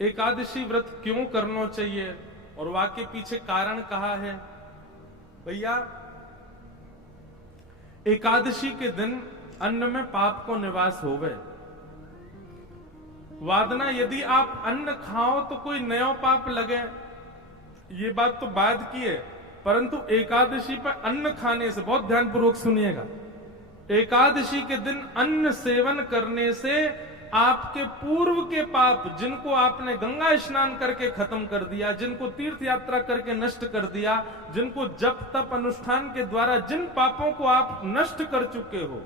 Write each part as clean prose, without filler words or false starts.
एकादशी व्रत क्यों करना चाहिए और वाक्य पीछे कारण कहा है। भैया, एकादशी के दिन अन्न में पाप को निवास होवे। वादना यदि आप अन्न खाओ तो कोई नया पाप लगे, ये बात तो बाद की है, परंतु एकादशी पर अन्न खाने से, बहुत ध्यानपूर्वक सुनिएगा, एकादशी के दिन अन्न सेवन करने से आपके पूर्व के पाप, जिनको आपने गंगा स्नान करके खत्म कर दिया, जिनको तीर्थ यात्रा करके नष्ट कर दिया, जिनको जप तप अनुष्ठान के द्वारा जिन पापों को आप नष्ट कर चुके हो,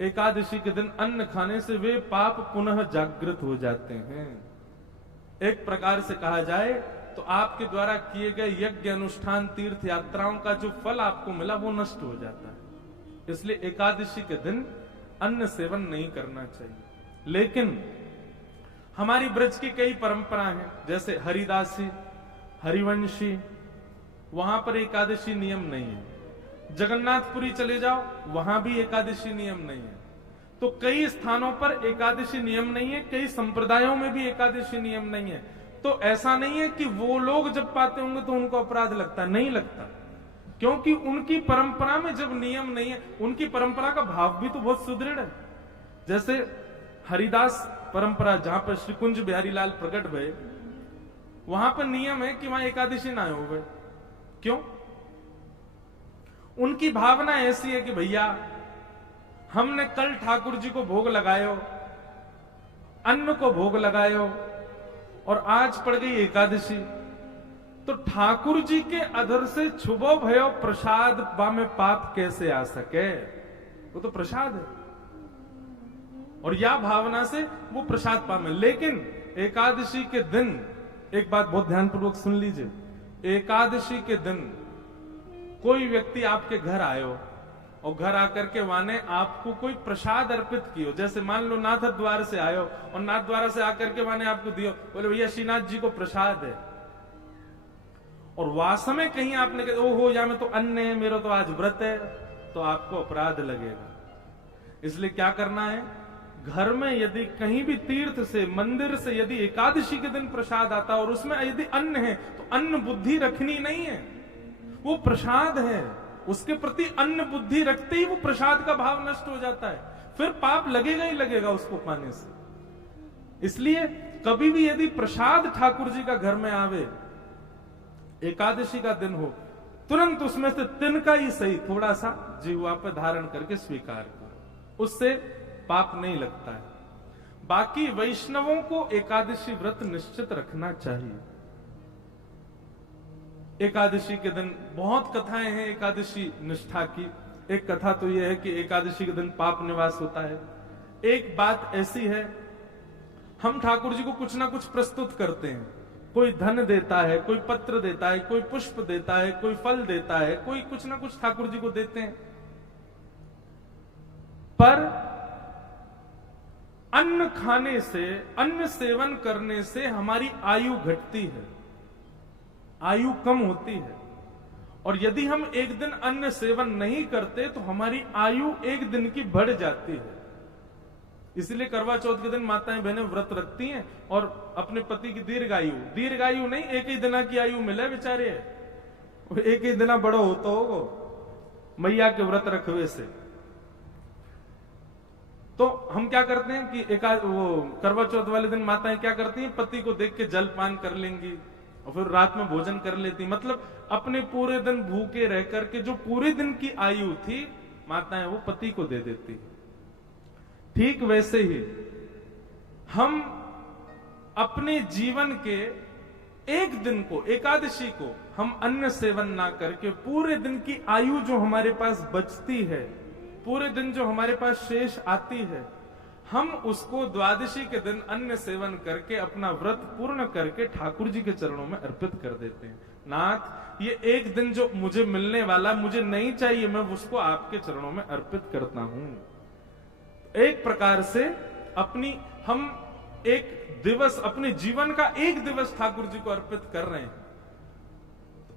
एकादशी के दिन अन्न खाने से वे पाप पुनः जागृत हो जाते हैं। एक प्रकार से कहा जाए तो आपके द्वारा किए गए यज्ञ अनुष्ठान तीर्थ यात्राओं का जो फल आपको मिला वो नष्ट हो जाता है। इसलिए एकादशी के दिन अन्न सेवन नहीं करना चाहिए। लेकिन हमारी ब्रज की कई परंपरा हैं, जैसे हरिदासी, हरिवंशी, वहां पर एकादशी नियम नहीं है। जगन्नाथपुरी चले जाओ, वहां भी एकादशी नियम नहीं है। तो कई स्थानों पर एकादशी नियम नहीं है, कई संप्रदायों में भी एकादशी नियम नहीं है। तो ऐसा नहीं है कि वो लोग जब पाते होंगे तो उनको अपराध लगता, नहीं लगता, क्योंकि उनकी परंपरा में जब नियम नहीं है, उनकी परंपरा का भाव भी तो बहुत सुदृढ़ है। जैसे हरिदास परंपरा, जहां पर श्री कुंज बिहारी लाल प्रकट भये, वहां पर नियम है कि वहां एकादशी ना हो गए। क्यों? उनकी भावना ऐसी है कि भैया हमने कल ठाकुर जी को भोग लगायो, अन्न को भोग लगायो, और आज पड़ गई एकादशी, तो ठाकुर जी के अधर से छुबो भयो प्रसाद में पाप कैसे आ सके? वो तो प्रसाद है, और या भावना से वो प्रसाद पावे। लेकिन एकादशी के दिन एक बात बहुत ध्यानपूर्वक सुन लीजिए, एकादशी के दिन कोई व्यक्ति आपके घर आयो और घर आकर के वाने आपको कोई प्रसाद अर्पित कियो, जैसे मान लो नाथ द्वार से आयो और नाथ द्वार से आकर के वाने आपको दियो, बोले भैया श्रीनाथ जी को प्रसाद है, और वास्तव में कहीं आपने कहा ओहो या में तो अन्न है, मेरा तो आज व्रत है, तो आपको अपराध लगेगा। इसलिए क्या करना है, घर में यदि कहीं भी तीर्थ से, मंदिर से यदि एकादशी के दिन प्रसाद आता और उसमें यदि अन्न है, तो अन्न बुद्धि रखनी नहीं है, वो प्रसाद है, उसके प्रति अन्न बुद्धि रखते ही वो प्रसाद का भाव नष्ट हो जाता है, फिर पाप लगेगा ही लगेगा उसको पाने से। इसलिए कभी भी यदि प्रसाद ठाकुर जी का घर में आवे, एकादशी का दिन हो, तुरंत उसमें से तिनका ही सही थोड़ा सा जिह्वा पे धारण करके स्वीकार करो, उससे पाप नहीं लगता है। बाकी वैष्णवों को एकादशी व्रत निश्चित रखना चाहिए। एकादशी के दिन बहुत कथाएं हैं एकादशी निष्ठा की। एक कथा तो यह है कि एकादशी के दिन पाप निवास होता है। एक बात ऐसी है, हम ठाकुर जी को कुछ ना कुछ प्रस्तुत करते हैं, कोई धन देता है, कोई पत्र देता है, कोई पुष्प देता है, कोई फल देता है, कोई कुछ ना कुछ ठाकुर जी को देते हैं, पर अन्न खाने से, अन्न सेवन करने से हमारी आयु घटती है, आयु कम होती है। और यदि हम एक दिन अन्न सेवन नहीं करते तो हमारी आयु एक दिन की बढ़ जाती है। इसलिए करवा चौथ के दिन माताएं बहनें व्रत रखती हैं और अपने पति की दीर्घायु नहीं, एक ही दिना की आयु मिले बेचारे, एक ही दिना बड़ो होता होगा मैया के व्रत रखवे से। तो हम क्या करते हैं कि वो करवा चौथ वाले दिन माताएं क्या करती हैं, पति को देख के जलपान कर लेंगी और फिर रात में भोजन कर लेती, मतलब अपने पूरे दिन भूखे रह करके जो पूरे दिन की आयु थी माताएं वो पति को दे देती। ठीक वैसे ही हम अपने जीवन के एक दिन को, एकादशी को, हम अन्न सेवन ना करके पूरे दिन की आयु जो हमारे पास बचती है, पूरे दिन जो हमारे पास शेष आती है, हम उसको द्वादशी के दिन अन्न सेवन करके अपना व्रत पूर्ण करके ठाकुर जी के चरणों में अर्पित कर देते हैं। नाथ, ये एक दिन जो मुझे मिलने वाला मुझे नहीं चाहिए, मैं उसको आपके चरणों में अर्पित करता हूं। एक प्रकार से हम एक दिवस, अपने जीवन का एक दिवस ठाकुर जी को अर्पित कर रहे हैं।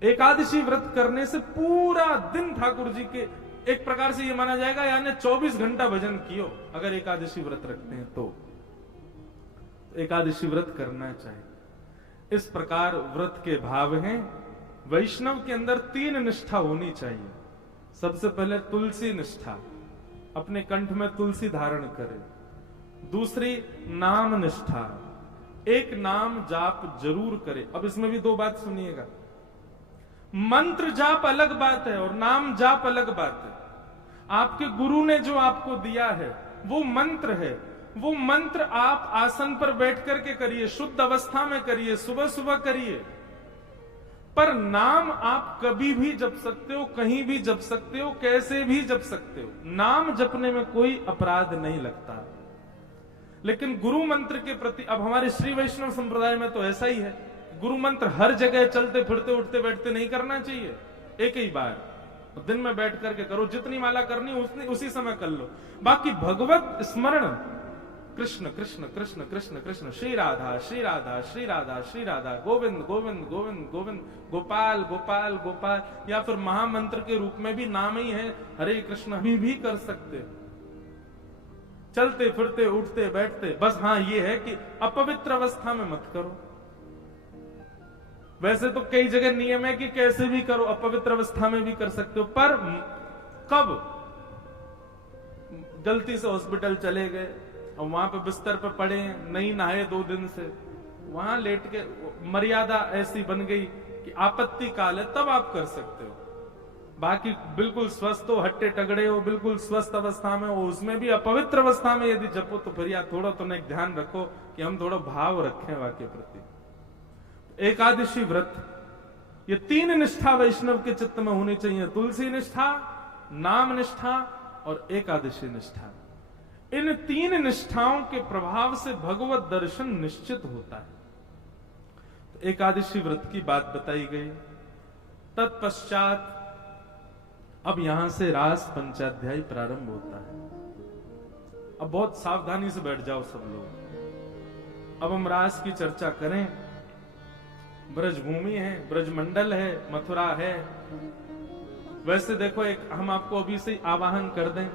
एकादशी व्रत करने से पूरा दिन ठाकुर जी के, एक प्रकार से ये माना जाएगा यानी 24 घंटा भजन कियो अगर एकादशी व्रत रखते हैं तो एकादशी व्रत करना चाहिए। इस प्रकार व्रत के भाव हैं। वैष्णव के अंदर 3 निष्ठा होनी चाहिए। सबसे पहले तुलसी निष्ठा, अपने कंठ में तुलसी धारण करे। दूसरी नाम निष्ठा, एक नाम जाप जरूर करे। अब इसमें भी 2 बात सुनिएगा, मंत्र जाप अलग बात है और नाम जाप अलग बात है। आपके गुरु ने जो आपको दिया है वो मंत्र है, वो मंत्र आप आसन पर बैठ करके करिए, शुद्ध अवस्था में करिए, सुबह सुबह करिए। पर नाम आप कभी भी जप सकते हो, कहीं भी जप सकते हो, कैसे भी जप सकते हो। नाम जपने में कोई अपराध नहीं लगता। लेकिन गुरु मंत्र के प्रति, अब हमारे श्री वैष्णव संप्रदाय में तो ऐसा ही है, गुरु मंत्र हर जगह चलते फिरते उठते बैठते नहीं करना चाहिए। एक ही बार दिन में बैठ करके करो, जितनी माला करनी उसी समय कर लो। बाकी भगवत स्मरण, कृष्ण कृष्ण कृष्ण कृष्ण कृष्ण, श्री राधा श्री राधा श्री राधा श्री राधा, गोविंद गोविंद गोविंद गोविंद, गोपाल गोपाल गोपाल, या फिर महामंत्र के रूप में भी नाम ही है हरे कृष्ण, भी कर सकते। चलते फिरते उठते बैठते, बस हाँ ये है कि अपवित्र अवस्था में मत करो। वैसे तो कई जगह नियम है कि कैसे भी करो, अपवित्र अवस्था में भी कर सकते हो। पर कब गलती से हॉस्पिटल चले गए और वहां पे बिस्तर पे पड़े, नहीं नहाए 2 दिन से, वहां लेट के, मर्यादा ऐसी बन गई कि आपत्ति काल है, तब आप कर सकते हो। बाकी बिल्कुल स्वस्थ हो, हट्टे टगड़े हो, बिल्कुल स्वस्थ अवस्था में हो, उसमें भी अपवित्र अवस्था में यदि जपो तो फिर यार थोड़ा तो एक ध्यान रखो कि हम थोड़ा भाव रखें वाक्य प्रति। एकादशी व्रत, ये 3 निष्ठा वैष्णव के चित्त में होनी चाहिए, तुलसी निष्ठा, नाम निष्ठा और एकादशी निष्ठा। इन 3 निष्ठाओं के प्रभाव से भगवत दर्शन निश्चित होता है। तो एकादशी व्रत की बात बताई गई। तत्पश्चात अब यहां से रास पंचाध्यायी प्रारंभ होता है। अब बहुत सावधानी से बैठ जाओ सब लोग। अब हम रास की चर्चा करें। ब्रजभूमि है, ब्रजमंडल है, मथुरा है। वैसे देखो, एक हम आपको अभी से आवाहन कर दें,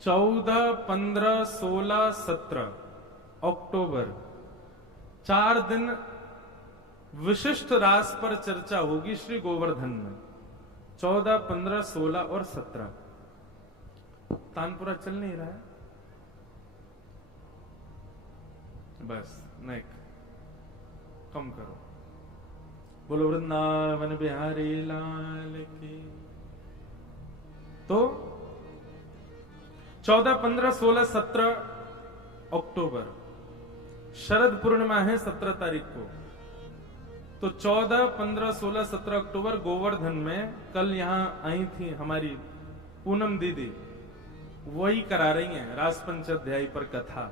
14, 15, 16, 17 अक्टूबर 4 दिन विशिष्ट रास पर चर्चा होगी श्री गोवर्धन में। 14, 15, 16 और 17। तानपुरा चल नहीं रहा है, बस नहीं कम करो। बोलो वृंदावन बिहारी लाल की। तो 14, 15, 16, 17 अक्टूबर शरद पूर्णिमा है 17 तारीख को। तो 14, 15, 16, 17 अक्टूबर गोवर्धन में कल यहां आई थी हमारी पूनम दीदी, वही करा रही हैं रास पंचाध्यायी पर कथा।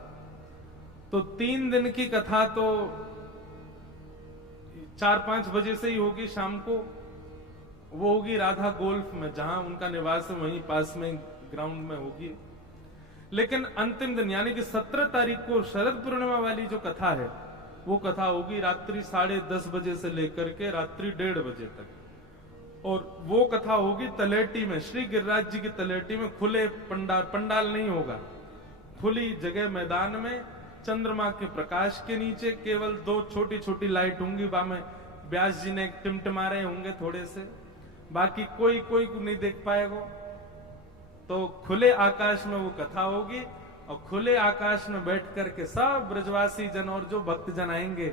तो 3 दिन की कथा तो 4-5 बजे से ही होगी शाम को। वो होगी राधा गोल्फ में, जहां उनका निवास है वहीं पास में ग्राउंड में होगी। लेकिन अंतिम दिन यानी कि 17 तारीख को शरद पूर्णिमा वाली जो कथा है, वो कथा होगी रात्रि 10:30 बजे से लेकर के रात्रि 1:30 बजे तक। और वो कथा होगी तलेटी में, श्री गिरिराज जी की तलेटी में, खुले पंडाल नहीं होगा, खुली जगह मैदान में, चंद्रमा के प्रकाश के नीचे केवल 2 छोटी छोटी लाइट होंगी। में व्यास जी ने टिमटिमा रहे होंगे थोड़े से, बाकी कोई को नहीं देख पाएगा। तो खुले आकाश में वो कथा होगी और खुले आकाश में बैठ करके सब ब्रजवासी जन और जो भक्त जन आएंगे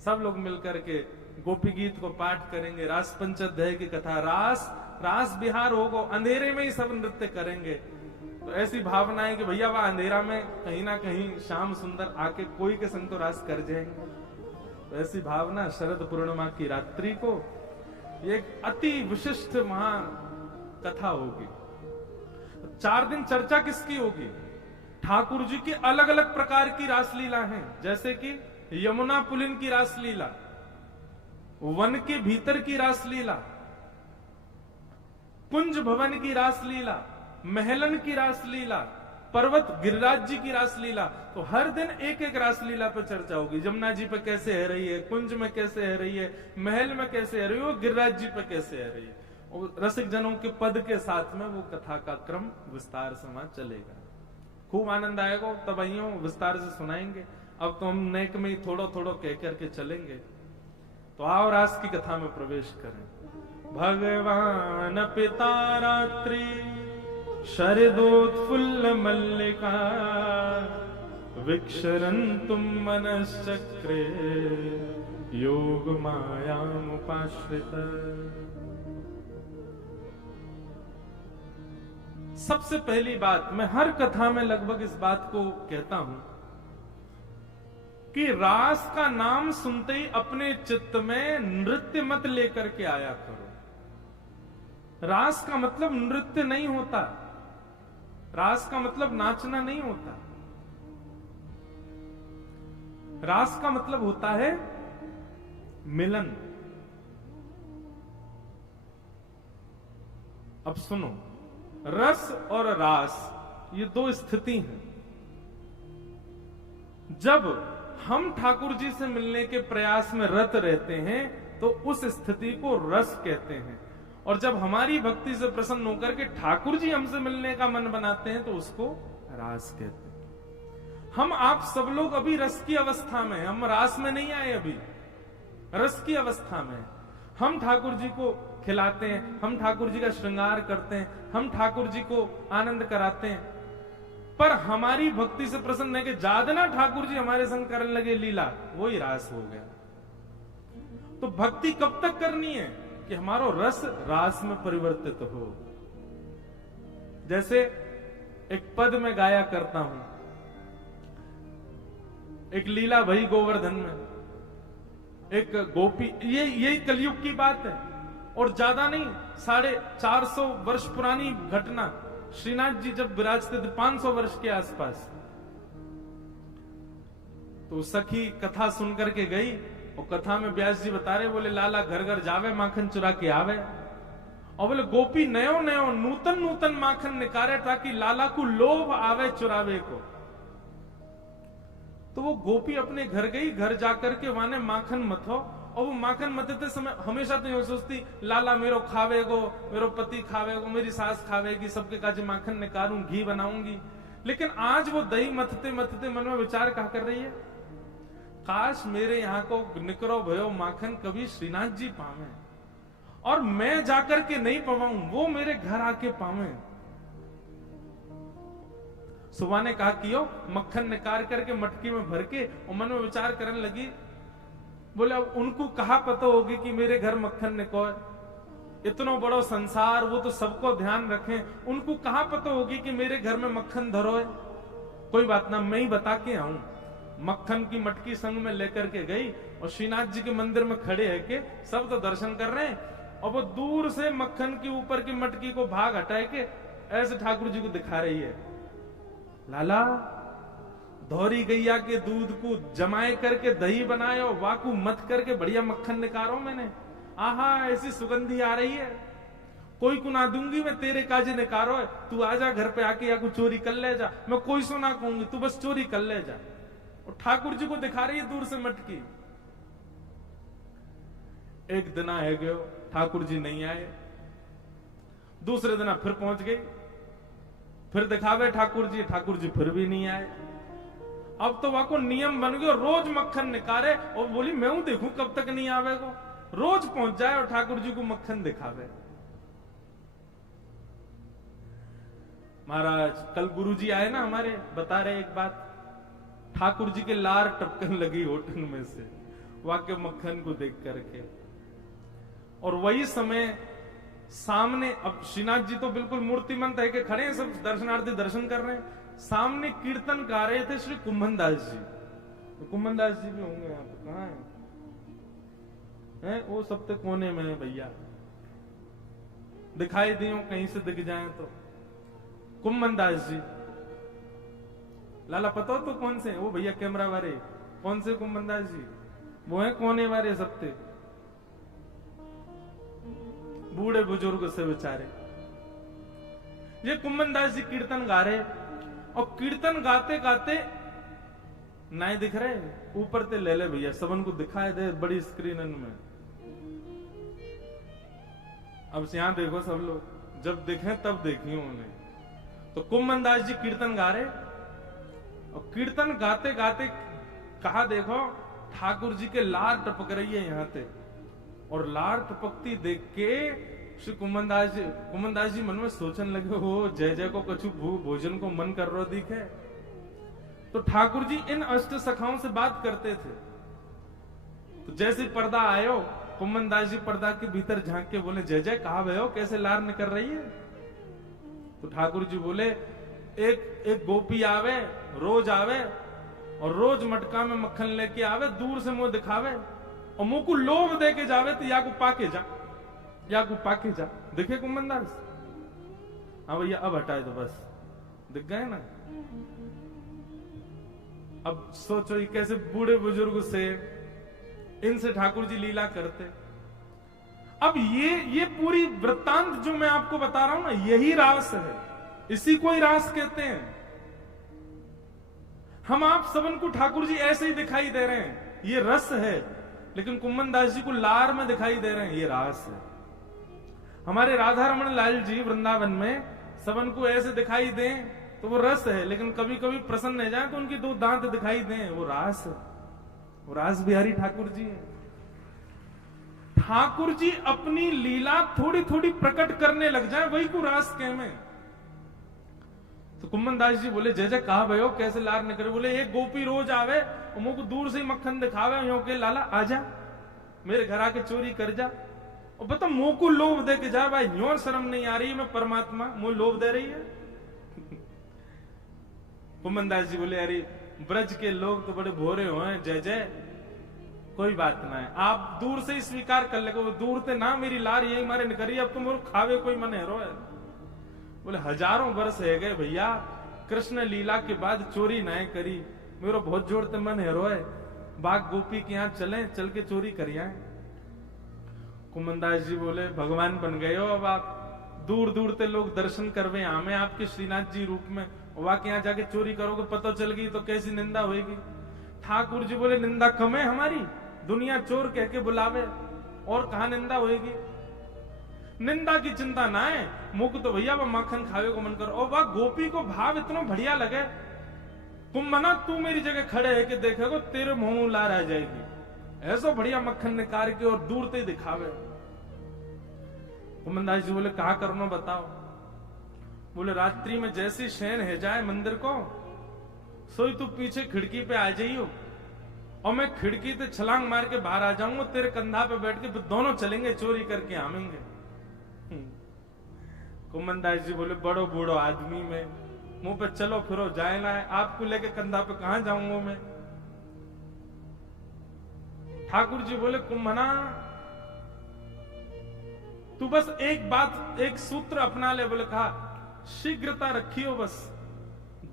सब लोग मिलकर के गोपी गीत को पाठ करेंगे। रास पंचाध्याय की कथा, रास बिहार होगा, अंधेरे में ही सब नृत्य करेंगे। तो ऐसी भावना है कि भैया वह अंधेरा में कहीं ना कहीं श्याम सुंदर आके कोई के संग तो रास कर जाएंगे। तो ऐसी भावना शरद पूर्णिमा की रात्रि को एक अति विशिष्ट महा कथा होगी। 4 दिन चर्चा किसकी होगी? ठाकुर जी की अलग अलग प्रकार की रासलीला हैं, जैसे कि यमुना पुलिन की रासलीला, वन के भीतर की रासलीला, कुंज भवन की रासलीला, महलन की रासलीला, पर्वत गिरिराज जी की रासलीला। तो हर दिन एक एक रासलीला पर चर्चा होगी। जमुना जी पे कैसे है रही है, कुंज में कैसे है रही है, महल में कैसे है रही है, गिरिराज जी पे कैसे है रही है। रसिक जनों के पद के साथ में वो कथा का क्रम विस्तार से वहां चलेगा। खूब आनंद आएगा, तब आइयो विस्तार से सुनाएंगे। अब तो हम नेक में ही थोड़ा थोड़ा कह करके चलेंगे। तो आओ रास की कथा में प्रवेश करें। भगवान पिता रात्रि शरदोत्फुल्ल मल्लिका विक्षरन्तुम मनश्चक्रे योग मायामुपाश्रित। सबसे पहली बात, मैं हर कथा में लगभग इस बात को कहता हूं कि रास का नाम सुनते ही अपने चित्त में नृत्य मत लेकर के आया करो। रास का मतलब नृत्य नहीं होता, रास का मतलब नाचना नहीं होता। रास का मतलब होता है मिलन। अब सुनो, रस और रास ये दो स्थिति हैं। जब हम ठाकुर जी से मिलने के प्रयास में रत रहते हैं तो उस स्थिति को रस कहते हैं, और जब हमारी भक्ति से प्रसन्न होकर के ठाकुर जी हमसे मिलने का मन बनाते हैं तो उसको रास कहते हैं। हम आप सब लोग अभी रस की अवस्था में, हम रास में नहीं आए, अभी रस की अवस्था में। हम ठाकुर जी को खिलाते हैं, हम ठाकुर जी का श्रृंगार करते हैं, हम ठाकुर जी को आनंद कराते हैं, पर हमारी भक्ति से प्रसन्न है कि जादना ठाकुर जी हमारे संग करने लगे लीला, वही रास हो गया। तो भक्ति कब तक करनी है कि हमारो रस रास में परिवर्तित हो। जैसे एक पद में गाया करता हूं, एक लीला भई गोवर्धन में एक गोपी, ये कलयुग की बात है और ज्यादा नहीं, 450 वर्ष पुरानी घटना। श्रीनाथ जी जब विराजते थे 500 वर्ष के आसपास, तो सखी कथा सुनकर के गई और कथा में व्यास जी बता रहे, बोले लाला घर घर जावे माखन चुरा के आवे, और बोले गोपी नयो नयो नूतन नूतन माखन निकारे ताकि लाला को लोभ आवे चुरावे को। तो वो गोपी अपने घर गई, घर जाकर के वहां माखन मथो, और वो माखन मथते समय हमेशा तो ये सोचती लाला मेरो खावेगो, मेरो पति खावेगो, मेरी सास खावेगी, सबके काजे माखन निकालूं, घी बनाऊंगी। लेकिन आज वो दही मथते मथते मन में विचार कहा कर रही है, काश मेरे यहाँ को निकरो भयो माखन कभी श्रीनाथ जी पावे, और मैं जाकर के नहीं पवाऊं, वो मेरे घर आके पावे। सुबह ने कहा कि यो मक्खन निकाल करके मटकी में भर के, और मन में विचार करने लगी, बोले अब उनको कहा पता होगी कि मेरे घर मक्खन निको, इतना बड़ा संसार, वो तो सबको ध्यान रखें, उनको कहा पता होगी कि मेरे घर में मक्खन धरो है। कोई बात ना, मैं ही बता के आऊं। मक्खन की मटकी संग में लेकर के गई और श्रीनाथ जी के मंदिर में खड़े है के सब तो दर्शन कर रहे हैं, और वो दूर से मक्खन के ऊपर की मटकी को भाग हटाए के ऐसे ठाकुर जी को दिखा रही है, लाला धौरी गैया के दूध को जमाए करके दही बनायो, वाकू मत करके बढ़िया मक्खन निकारो मैंने, आहा ऐसी सुगंधी आ रही है, कोई को ना दूंगी मैं, तेरे काजे निकारो है, तू आजा घर पे आके या को चोरी कर ले जा, मैं कोई सो ना कहूंगी, तू बस चोरी कर ले जा। और ठाकुर जी को दिखा रही है दूर से मटकी। एक दिन है गयो, ठाकुर जी नहीं आए, दूसरे दिन फिर पहुंच गई, फिर दिखावे ठाकुर जी फिर भी नहीं आए। अब तो वहां को नियम बन गया, रोज मक्खन निकाले, और बोली मैं हूं देखूं कब तक नहीं आवेगो, रोज पहुंच जाए और ठाकुर जी को मक्खन दिखावे। महाराज कल गुरु जी आए ना हमारे, बता रहे एक बात, ठाकुर जी के लार टपकन लगी होठन में से वाक्य मक्खन को देख करके। और वही समय सामने, अब श्रीनाथ जी तो बिल्कुल मूर्तिमंत है कि खड़े हैं, सब दर्शनार्थी दर्शन कर रहे हैं, सामने कीर्तन गा रहे थे श्री कुंभन दास जी। तो कुंभन दास जी भी होंगे यहाँ पे, कहाँ है? वो सब तो कोने में है भैया, दिखाई दियो कहीं से दिख जाए तो। कुंभन दास जी, लाला पता हो तो कौन से? वो भैया कैमरा वाले, कौन से कुंभन दास जी? वो है कोने वाले सबते, बूढ़े बुजुर्ग से बेचारे। ये कुंभन दास जी कीर्तन गा रहे, और कीर्तन गाते गाते नहीं दिख रहे, ऊपर ते ले ले भैया, सबन को दिखाई दे बड़ी स्क्रीन में। अब यहां देखो सब लोग, जब देखें तब देखिए उन्हें। तो कुंभन दास जी कीर्तन गा रहे, और कीर्तन गाते गाते कहा देखो ठाकुर जी के लार टपक रही है यहाँ पे, और लार टपकती देख के श्री कुमनदास जी मन में सोचने लगे, हो जय जय को कछु भोजन को मन कर रो दिखे। तो ठाकुर जी इन अष्ट सखाओं से बात करते थे। तो जैसे पर्दा आयो, कुमनदास जी पर्दा के भीतर झांक के बोले, जय जय कहा भयो, कैसे लार निकल रही है? तो ठाकुर जी बोले, एक गोपी आवे, रोज आवे और रोज मटका में मक्खन लेके आवे, दूर से मुंह दिखावे और मुंह को लोभ दे के जावे, तो या को पाके जा, या को पाके जा। दिखे कुमनदास? हाँ भैया अब हटाए तो बस दिख गए ना। अब सोचो ये कैसे बूढ़े बुजुर्ग से इनसे ठाकुर जी लीला करते। अब ये पूरी वृत्तांत जो मैं आपको बता रहा हूं ना, यही रास है, इसी को ही रास कहते हैं। हम आप सबन को ठाकुर जी ऐसे ही दिखाई दे रहे हैं, ये रस है, लेकिन कुम्मनदास जी को लार में दिखाई दे रहे हैं, ये रास है। हमारे राधा रमन लाल जी वृंदावन में सबन को ऐसे दिखाई दें तो वो रस है, लेकिन कभी कभी प्रसन्न हो जाए तो उनकी दो दांत दिखाई दें, वो रास है, वो रास बिहारी ठाकुर जी है। ठाकुर जी अपनी लीला थोड़ी थोड़ी प्रकट करने लग जाए, वही को रास कह में। तो कुम्मनदास जी बोले, जय जय कहा भयो, कैसे लार निकले? बोले, एक गोपी रोज आवे और मुंह को दूर से ही मक्खन दिखावे, यो के लाला आजा मेरे घर आके चोरी कर जा, और बता मुंह को लोभ दे के जा। भाई न्यों शर्म नहीं आ रही, मैं परमात्मा मुंह लोभ दे रही है। कुम्मनदास जी बोले, अरे ब्रज के लोग तो बड़े भोरे हुए, जय जय कोई बात ना है, आप दूर से ही स्वीकार कर लेगा। दूर से ना मेरी लार यही मारे निकरी, अब तुम खावे कोई मन है रो है। बोले, हजारों वर्ष है गए भैया, कृष्ण लीला के बाद चोरी ना करी, मेरा बहुत जोर ते मन है रोए, बाघ गोपी के यहाँ चले, चल के चोरी करिए। कुम्मनदास जी बोले, भगवान बन गए हो अब आप, दूर दूर से लोग दर्शन करवे हमें आपके श्रीनाथ जी रूप में, वहां के यहाँ जाके चोरी करोगे, पता चल गई तो कैसी निंदा होगी। ठाकुर जी बोले, निंदा कम है हमारी, दुनिया चोर कह के बुलावे, और कहा निंदा होगी? निंदा की चिंता ना है, मुख तो भैया वह माखन खावे को मन करो। और वह गोपी को भाव इतना बढ़िया लगे, कुम्मना तू मेरी जगह खड़े है कि देखेगो तेरे मुंह लार आ जाएगी, ऐसा बढ़िया मक्खन निकाल के और दूर से दिखावे। कुम्मनदास जी बोले, कहा करना बताओ? बोले, रात्रि में जैसी शयन है जाए मंदिर को, सोई तू पीछे खिड़की पे आ जाइयो, और मैं खिड़की से छलांग मार के बाहर आ जाऊंगा, तेरे कंधा पे बैठ के दोनों चलेंगे चोरी करके आवेंगे। कुम्मनदास जी बोले, बड़ो बूढ़ो आदमी में मुंह पे चलो फिरो जाए ना है, आपको लेके कंधा पे कहां जाऊंगा मैं? ठाकुर जी बोले, कुम्भना तू बस एक बात, एक सूत्र अपना ले। बोले, कहा शीघ्रता रखियो, बस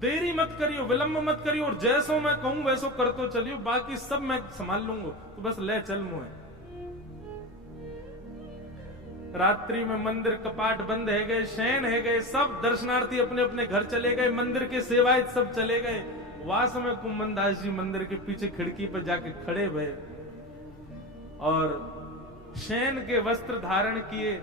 देरी मत करियो, विलंब मत करियो, और जैसो मैं कहूं वैसो करतो चलियो, बाकी सब मैं संभाल लूंगा, तो बस ले चल मुझे। रात्रि में मंदिर कपाट बंद है गए, शयन है गए, सब दर्शनार्थी अपने अपने घर चले गए, मंदिर के सेवायत सब चले गए। वहां समय कुम्मनदास जी मंदिर के पीछे खिड़की पर जाके खड़े भये और शयन के वस्त्र धारण किए,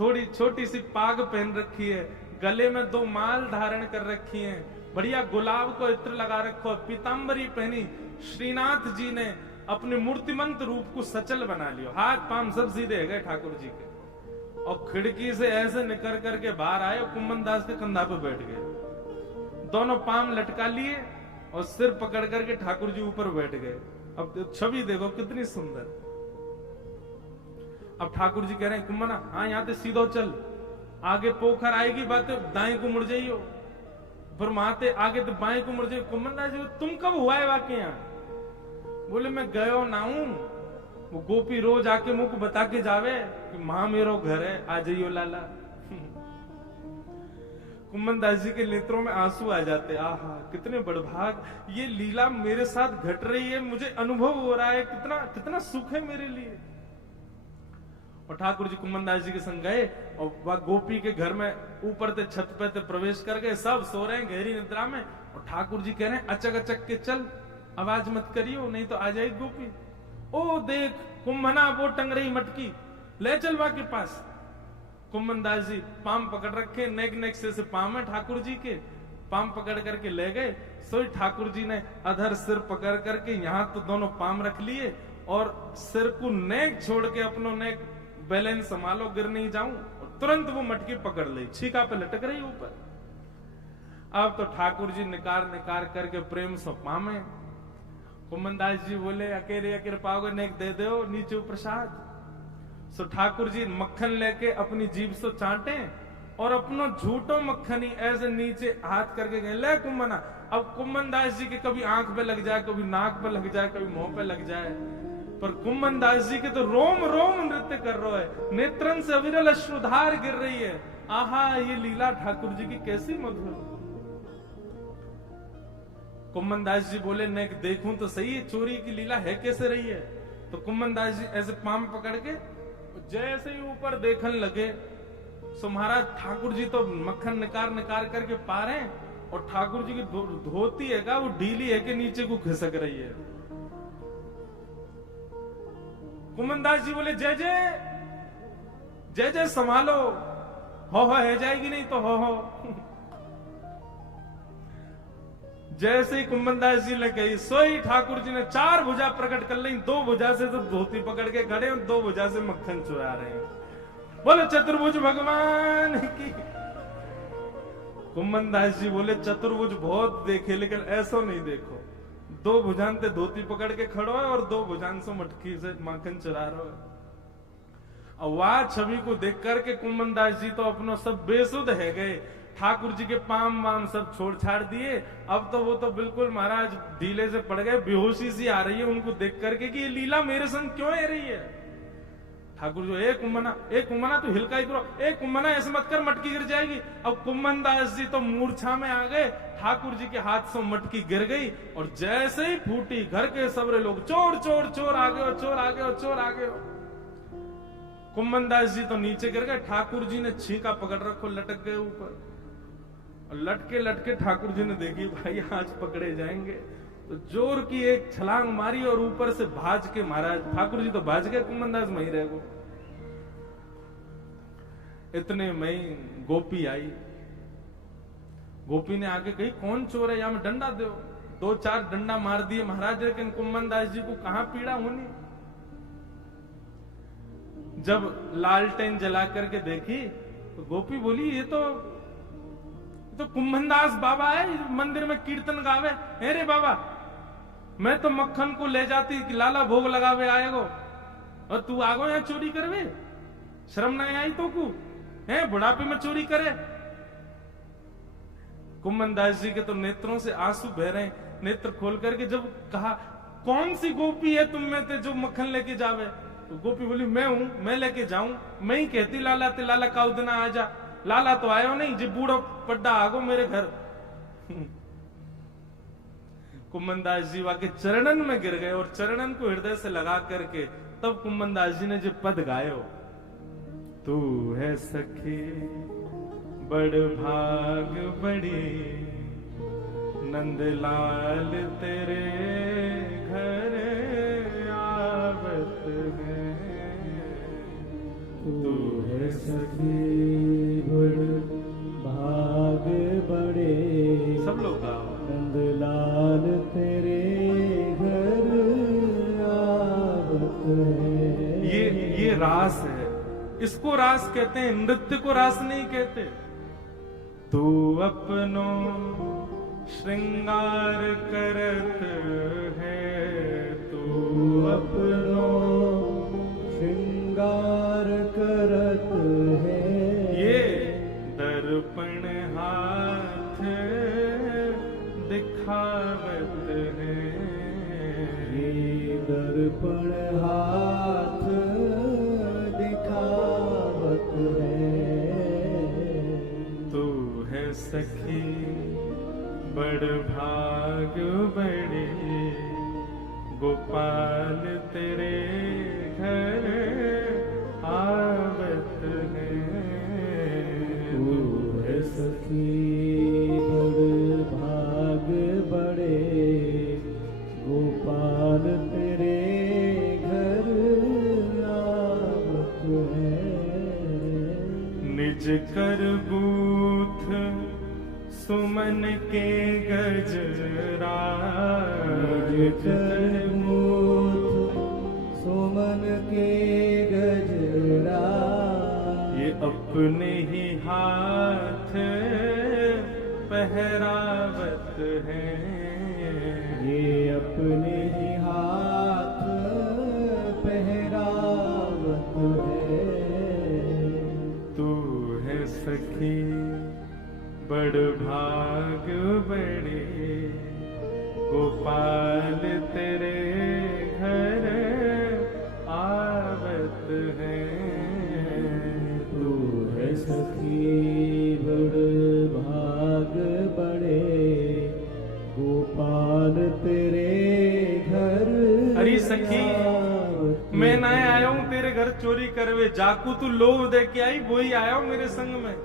थोड़ी छोटी सी पाग पहन रखी है, गले में 2 माल धारण कर रखी है, बढ़िया गुलाब को इत्र लगा रखो, पीतांबरी पहनी। श्रीनाथ जी ने अपने मूर्तिमंत रूप को सचल बना लियो, हाथ पांव सब सीधे गए ठाकुर जी के, और खिड़की से ऐसे निकल करके बाहर आए और कुम्मनदास के कंधा पे बैठ गए, दोनों पांव लटका लिए और सिर पकड़ करके ठाकुर जी ऊपर बैठ गए। अब छवि देखो कितनी सुंदर। अब ठाकुर जी कह रहे हैं, कुम्मना हाँ यहाँ से सीधो चल, आगे पोखर आएगी बात दाएं को मुड़ जाइयो, फिर वहां से आगे तो बाएं को मुड़ जाइयो। कुम्मनदास जी, तुम कब हुआ है वाकई यहाँ? बोले, मैं गयो ना हूं, वो गोपी रोज आके मुंह को बता के जावे कि मां मेरो घर है, आ जाइयो लाला। कुम्मनदास जी के नेत्रों में आंसू आ जाते, आहा कितने बड़भाग, ये लीला मेरे साथ घट रही है, मुझे अनुभव हो रहा है, कितना कितना सुख है मेरे लिए। और ठाकुर जी कुम्मनदास जी के संग गए और वह गोपी के घर में ऊपर से छत पे ते प्रवेश कर गए, सब सो रहे हैं गहरी निद्रा में, और ठाकुर जी कह रहे हैं, अचक अचक के चल, आवाज मत करियो नहीं तो आ जाएगी गोपी। ओ देख कुम्भना वो टंग रही मटकी, ले चल वहां के पास। कुम्मनदास जी पाम पकड़ रखे, नेक नेक से पाम है ठाकुर जी के, पाम पकड़ करके ले गए सोई ठाकुर जी ने अधर सिर पकड़ करके यहां तो दोनों पाम रख लिए और सिर को नेक छोड़ के अपनो नेक बैलेंस संभालो, गिर नहीं जाऊं, और तुरंत वो मटकी पकड़ ली, छीका पे लटक रही ऊपर। अब तो ठाकुर जी निकार निकार करके प्रेम से पामे। कुमनदास जी बोले अकेले अकेले पाओगे, नेक दे दो नीचे प्रसाद। सो ठाकुर जी मक्खन लेके अपनी जीभ से चाटे और अपनो झूठो मक्खन ही ऐसे नीचे हाथ करके गए, ले कुम्मना। अब कुम्मनदास जी के कभी आंख पे लग जाए, कभी नाक पे लग जाए, कभी मुंह पे लग जाए, पर कुम्मनदास जी के तो रोम रोम नृत्य कर रहे है, नेत्रन से अविरल अश्रुधार गिर रही है। आहा, ये लीला ठाकुर जी की कैसी मधुर। कुम्मनदास जी बोले नेक देखूं तो सही चोरी की लीला है कैसे रही है। तो कुम्मनदास जी ऐसे पाम पकड़ के जैसे ही ऊपर देखने लगे, सो महाराज ठाकुर जी तो मक्खन निकार निकार करके पा रहे हैं, और ठाकुर जी की धोती है वो ढीली है कि नीचे को खिसक रही है। कुम्मनदास जी बोले जय जय जय जय संभालो, हो है जाएगी नहीं तो हो। जैसे ही कुम्मनदास जी ने कही, सोई ठाकुर जी ने चार भुजा प्रकट कर ली, दो भुजा से तो धोती पकड़ के खड़े और दो भुजा से मक्खन चुरा रहे हैं। बोले चतुर्भुज भगवान की। कुम्मनदास जी बोले चतुर्भुज बहुत देखे लेकिन ऐसा नहीं देखो, दो भुजान ते धोती पकड़ के खड़ो है और दो भुजान से मटकी से मक्खन चुरा रहे हो। अब वह छवि को देख करके कुम्मनदास जी तो अपनो सब बेसुध है गए, ठाकुर जी के पाम वाम सब छोड़ छाड़ दिए। अब तो वो तो बिल्कुल महाराज ढीले से पड़ गए, बेहोशी सी आ रही है उनको देख करके कि ये लीला मेरे संग क्यों है रही है। ठाकुर जो ए कुम्मना तू हिलका ही करो, ए कुम्मना ऐसे मत कर मटकी गिर जाएगी। अब कुम्मनदास जी तो मूर्छा में आ गए, ठाकुर जी के हाथ से मटकी गिर गई और जैसे ही फूटी घर के सबरे लोग चोर चोर चोर आ गए, चोर आ गए, चोर आ गए। कुम्मनदास जी तो नीचे गिर गए, ठाकुर जी ने छीका पकड़ रखो, लटक गए ऊपर। लटके लटके ठाकुर जी ने देखी भाई आज पकड़े जाएंगे, तो जोर की एक छलांग मारी और ऊपर से भाज के महाराज ठाकुर जी तो भाज गए, कुम्मनदास वहीं रह गए। इतने में गोपी आई, गोपी ने आके कही कौन चोर है, या में डंडा दो। दो चार डंडा मार दिए महाराज, लेकिन कुम्मनदास जी को कहां पीड़ा होनी। जब लालटेन जला करके देखी तो गोपी बोली ये तो कुम्मनदास बाबा है, मंदिर में कीर्तन गावे। अरे बाबा मैं तो मक्खन को ले जाती कि लाला भोग लगावे आएगो, और तू आगो यहाँ चोरी करवे, शर्म नहीं आई तो को है बुढ़ापे में चोरी करे। कुम्मनदास जी के तो नेत्रों से आंसू बह रहे, नेत्र खोल करके जब कहा कौन सी गोपी है तुम में ते जो मक्खन लेके जावे, तो गोपी बोली मैं हूं, मैं लेके जाऊं, मैं ही कहती लाला ते लाला का उदना आ जा, लाला तो आयो नहीं जी बूढ़ो पड्डा आगो मेरे घर। कुम्मनदास जी वाके चरणन में गिर गए और चरणन को हृदय से लगा करके तब कुम्मनदास जी ने जो पद गायो, तू है सखी बड़ भाग बड़ी, नंदलाल तेरे घर आवत है। तू है सखी बड़ भाग बड़े, सब लोग गाओ, नंदलाल तेरे घर आवत है। ये रास है, इसको रास कहते हैं, नृत्य को रास नहीं कहते। तू अपनो श्रृंगार करत है, तू अपनो श्रृंगार करत है। ये दर्पण हाथ दिखावत है, ये दर्पण हाथ दिखावत है। तू है सखी बड़ भाग बड़े, गोपाल तेरे घर आवत है। तू है सखी बड़ भाग बड़े, गोपाल तेरे घर आवत है। निज कर बूथ सुमन के गजराज कर मूर्त सुमन के गजरा, ये अपने ही हाथ पहरावत है, ये अपने ही हाथ पहरावत है। तू है सखी बड़ भाग बड़े, गोपाल तेरे घर आवत है। तू है सखी बड़ भाग बड़े, गोपाल तेरे घर। अरे सखी मैं ना आया हूं तेरे घर चोरी करवे, जाकू तू लोभ दे के आई वही आया हूं मेरे संग में।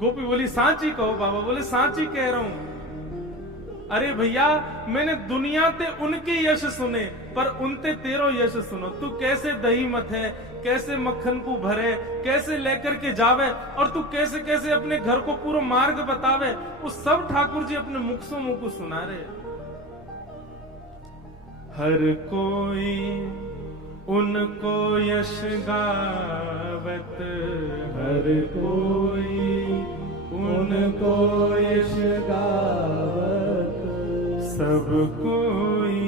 गोपी बोली सांची कहो बाबा, बोले सांची कह रहा हूं। अरे भैया मैंने दुनिया ते उनके यश सुने पर उनते तेरो यश सुनो। तू कैसे दही मत है, कैसे मक्खन को भरे, कैसे लेकर के जावे, और तू कैसे कैसे अपने घर को पूरा मार्ग बतावे, वो सब ठाकुर जी अपने मुख से मुंह को सुना रहे। हर कोई उनको यश गावत, हर कोई उनको यश गावत, सब कोई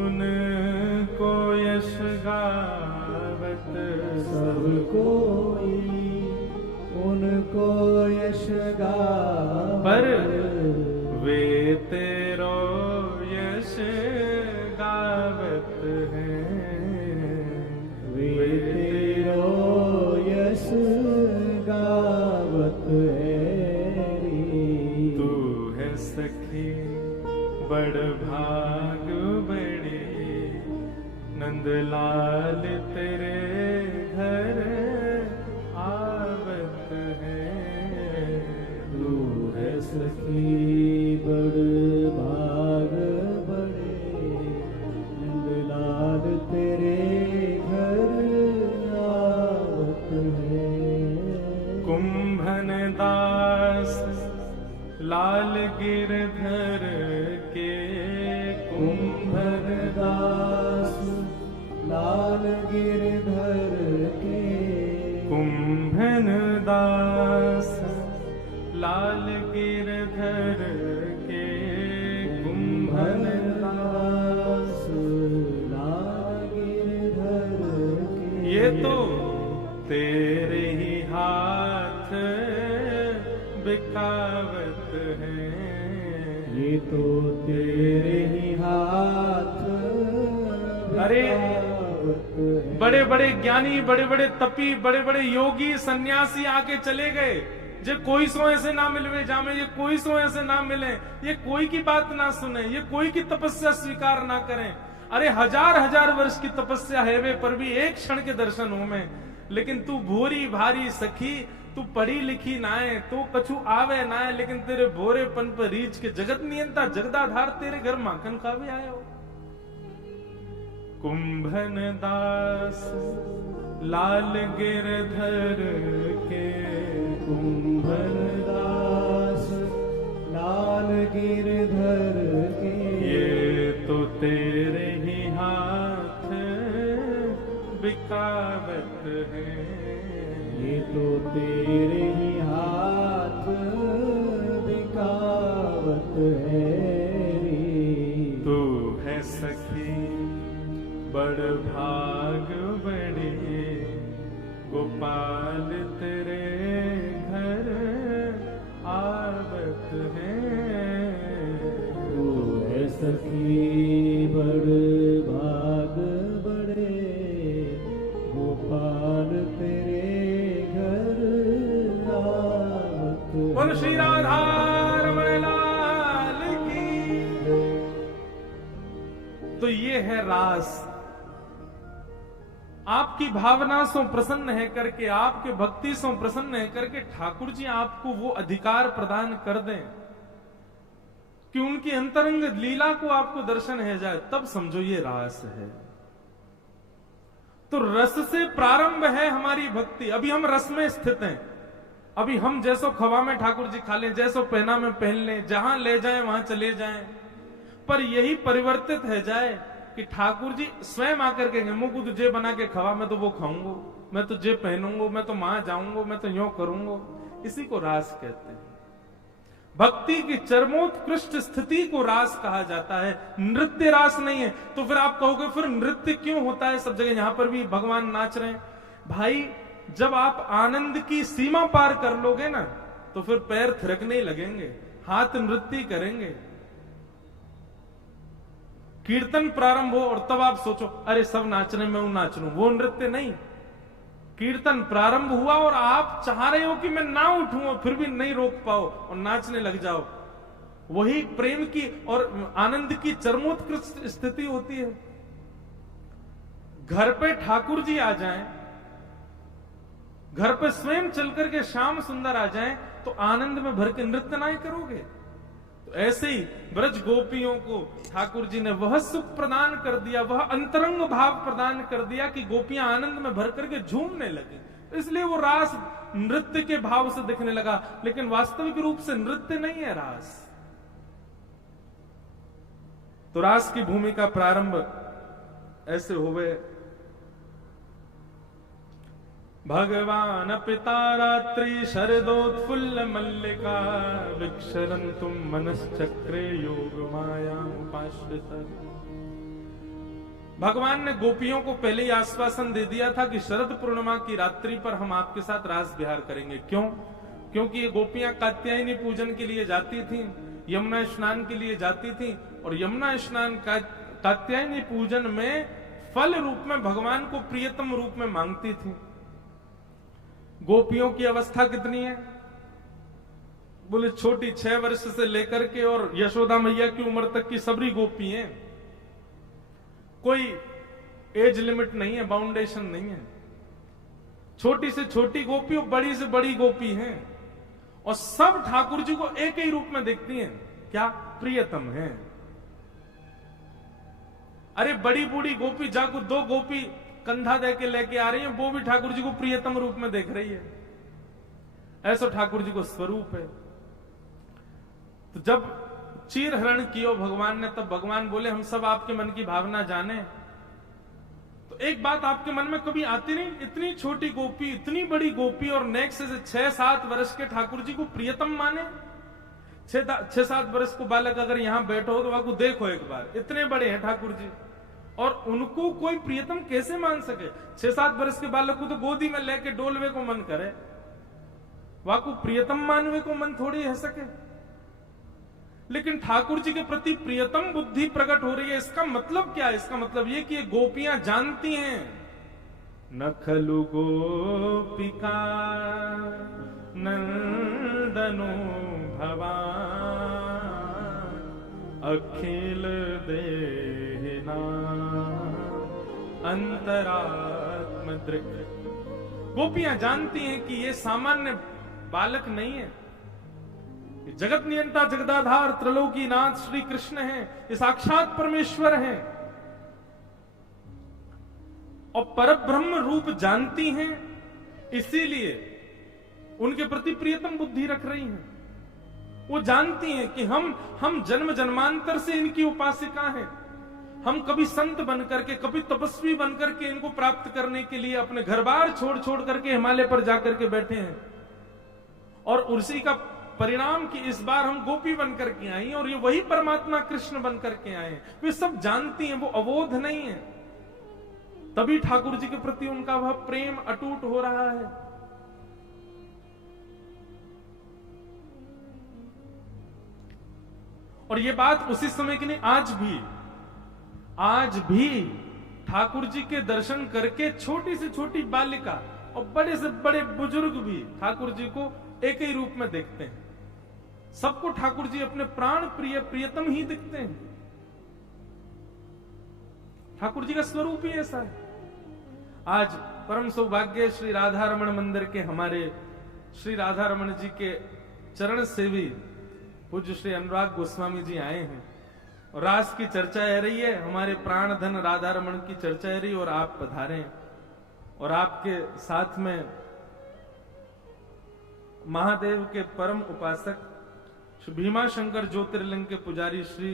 उनको यश गावत, सब कोई उनको यश गावत। पर वे तेरो यश गावत हैं, वे तेरो यश गावत है। तू है सखी बड़ भाग बड़े, नंदलाल तेरे घर आवत है। तू है सखी बड़ भाग बड़े, नंदलाल तेरे घर आवत है। कुंभन दास लाल गिरधर के, कुंभन दास लाल गिरधर के, कुंभन दास लाल गिरधर के, कुंभन दास लाल गिरधर के। ये तो तेरे ही हाथ बिकावत है, ये तो तेरे ही हाथ अरे बिकावत है। बड़े बड़े ज्ञानी, बड़े बड़े तपी, बड़े बड़े योगी सन्यासी आके चले गए। जे कोई सो ऐसे ना मिलवे जामे, ये कोई सो ऐसे ना मिले, ये कोई की बात ना सुने, ये कोई की तपस्या स्वीकार ना करें। अरे हजार हजार वर्ष की तपस्या है वे, पर भी एक क्षण के दर्शन हो में। लेकिन तू भूरी भारी सखी, तू पढ़ी लिखी ना है, तो कछु आवे ना है, लेकिन तेरे भोरेपन पर रीच के जगत नियंता जगदाधार तेरे घर माखन खावे आयो। कुंभन दास लाल गिरधर के, कुंभन दास लाल गिरधर के। ये तो तेरे ही हाथ बिकावत है, ये तो तेरे ही हाथ बिकावत है। तू है सखी बड़ भाग बड़े, गोपाल तेरे घर आवत है। तू है सखी बड़ भाग बड़े, गोपाल तेरे घर आवत है। बोल श्री राधा रमण लाल की। तो ये है रास। आपकी भावना से प्रसन्न है करके, आपके भक्ति से प्रसन्न है करके ठाकुर जी आपको वो अधिकार प्रदान कर दें कि उनकी अंतरंग लीला को आपको दर्शन है जाए, तब समझो ये रास है। तो रस से प्रारंभ है हमारी भक्ति। अभी हम रस में स्थित हैं, अभी हम जैसो खवा में ठाकुर जी खा लें, जैसो पहना में पहन लें, जहां ले जाएं वहां चले जाएं, पर यही परिवर्तित है जाए कि ठाकुर जी स्वयं आकर के मुझको तुझे बना के खवा, मैं तो वो खाऊंगा, मैं तो जे पहनूंगा, मैं तो वहां जाऊंगा, मैं तो यो करूंगा। इसी को रास कहते हैं। भक्ति की चरमोत्कृष्ट स्थिति को रास कहा जाता है, नृत्य रास नहीं है। तो फिर आप कहोगे फिर नृत्य क्यों होता है सब जगह, यहां पर भी भगवान नाच रहे हैं। भाई जब आप आनंद की सीमा पार कर लोगे ना, तो फिर पैर थिरकने लगेंगे, हाथ नृत्य करेंगे। कीर्तन प्रारंभ हो और तब आप सोचो अरे सब नाच रहे मैं नाच लूं, वो नृत्य नहीं। कीर्तन प्रारंभ हुआ और आप चाह रहे हो कि मैं ना उठूं और फिर भी नहीं रोक पाओ और नाचने लग जाओ, वही प्रेम की और आनंद की चरमोत्कृष्ट स्थिति होती है। घर पे ठाकुर जी आ जाएं, घर पे स्वयं चल करके श्याम सुंदर आ जाएं, तो आनंद में भर के नृत्य नहीं करोगे। तो ऐसे ही ब्रज गोपियों को ठाकुर जी ने वह सुख प्रदान कर दिया, वह अंतरंग भाव प्रदान कर दिया कि गोपियां आनंद में भर करके झूमने लगी। तो इसलिए वो रास नृत्य के भाव से दिखने लगा, लेकिन वास्तविक रूप से नृत्य नहीं है रास। तो रास की भूमिका प्रारंभ ऐसे हुए। भगवान पिता रात्रि शरदोत्फुल्ल मल्लिका विक्षरन्तुम मनश्चक्रे योग माया उपाश्रित। भगवान ने गोपियों को पहले ही आश्वासन दे दिया था कि शरद पूर्णिमा की रात्रि पर हम आपके साथ रास विहार करेंगे। क्यों? क्योंकि ये गोपियां कात्यायनी पूजन के लिए जाती थीं, यमुना स्नान के लिए जाती थीं, और यमुना स्नान कात्यायनी पूजन में फल रूप में भगवान को प्रियतम रूप में मांगती थी। गोपियों की अवस्था कितनी है? बोले छोटी 6 वर्ष से लेकर के और यशोदा मैया की उम्र तक की सबरी गोपी हैं। कोई एज लिमिट नहीं है, बाउंडेशन नहीं है। छोटी से छोटी गोपी और बड़ी से बड़ी गोपी हैं, और सब ठाकुर जी को एक ही रूप में देखती हैं, क्या? प्रियतम है। अरे बड़ी बूढ़ी गोपी जाको 2 गोपी कंधा दे के लेके आ रही है, वो भी ठाकुर जी को प्रियतम रूप में देख रही है। ऐसा ठाकुर जी को स्वरूप है। तो जब चीर हरण किया भगवान ने, तब भगवान बोले हम सब आपके मन की भावना जाने। तो एक बात आपके मन में कभी आती नहीं, इतनी छोटी गोपी, इतनी बड़ी गोपी, और नेक्स्ट से 6-7 वर्ष के ठाकुर जी को प्रियतम माने। 6-7 वर्ष को बालक अगर यहां बैठो तो आपको देखो एक बार, इतने बड़े हैं ठाकुर जी, और उनको कोई प्रियतम कैसे मान सके? 6-7 वर्ष के बालक को तो गोदी में लेके डोलवे को मन करे, वाकू प्रियतम मानवे को मन थोड़ी है सके। लेकिन ठाकुर जी के प्रति प्रियतम बुद्धि प्रकट हो रही है। इसका मतलब क्या है? इसका मतलब ये कि ये गोपियां जानती हैं, न खलु गोपिका नंदनो भवान अखिल देना अंतरात्म दृक्। गोपियां जानती हैं कि ये सामान्य बालक नहीं है, जगत नियंता जगदाधार त्रिलोकी नाथ श्री कृष्ण हैं, ये साक्षात परमेश्वर हैं, और परब्रह्म रूप जानती हैं, इसीलिए उनके प्रति प्रियतम बुद्धि रख रही हैं। वो जानती हैं कि हम जन्म जन्मांतर से इनकी उपासिका हैं। हम कभी संत बनकर के, कभी तपस्वी बनकर के इनको प्राप्त करने के लिए अपने घर बार छोड़ छोड़ करके हिमालय पर जाकर के बैठे हैं, और उसी का परिणाम कि इस बार हम गोपी बनकर के आई और ये वही परमात्मा कृष्ण बनकर के आए। वे सब जानती हैं, वो अबोध नहीं है, तभी ठाकुर जी के प्रति उनका वह प्रेम अटूट हो रहा है। और ये बात उसी समय की नहीं, आज भी ठाकुर जी के दर्शन करके छोटी से छोटी बालिका और बड़े से बड़े बुजुर्ग भी ठाकुर जी को एक ही रूप में देखते हैं। सबको ठाकुर जी अपने प्राण प्रिय प्रियतम ही दिखते हैं। ठाकुर जी का स्वरूप ही ऐसा है। आज परम सौभाग्य श्री राधा रमण मंदिर के हमारे श्री राधा रमण जी के चरण सेवी पूज्य श्री अनुराग गोस्वामी जी आए हैं, और रास की चर्चा हो रही है, हमारे प्राण धन राधा रमण की चर्चा हो रही है, और आप पधारे, और आपके साथ में महादेव के परम उपासक श्री भीमा शंकर ज्योतिर्लिंग के पुजारी श्री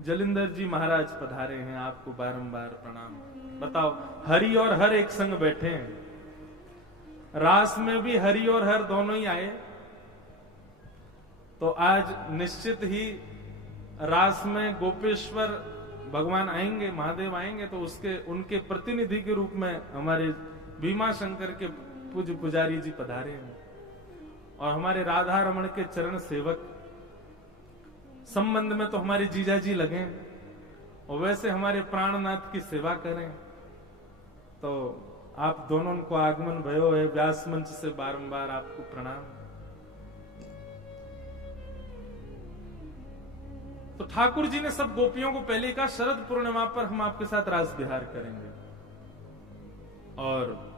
जलिंदर जी महाराज पधारे हैं। आपको बारंबार प्रणाम। बताओ, हरि और हर एक संग बैठे हैं। रास में भी हरि और हर दोनों ही आए, तो आज निश्चित ही रास में गोपेश्वर भगवान आएंगे, महादेव आएंगे, तो उनके प्रतिनिधि के रूप में हमारे भीमा शंकर के पूज्य पुजारी जी पधारे हैं। और हमारे राधा रमण के चरण सेवक संबंध में तो हमारे जीजा जी लगे, और वैसे हमारे प्राणनाथ की सेवा करें। तो आप दोनों को आगमन भयो है, व्यास मंच से बारंबार आपको प्रणाम। तो ठाकुर जी ने सब गोपियों को पहले कहा, शरद पूर्णिमा पर हम आपके साथ रास विहार करेंगे। और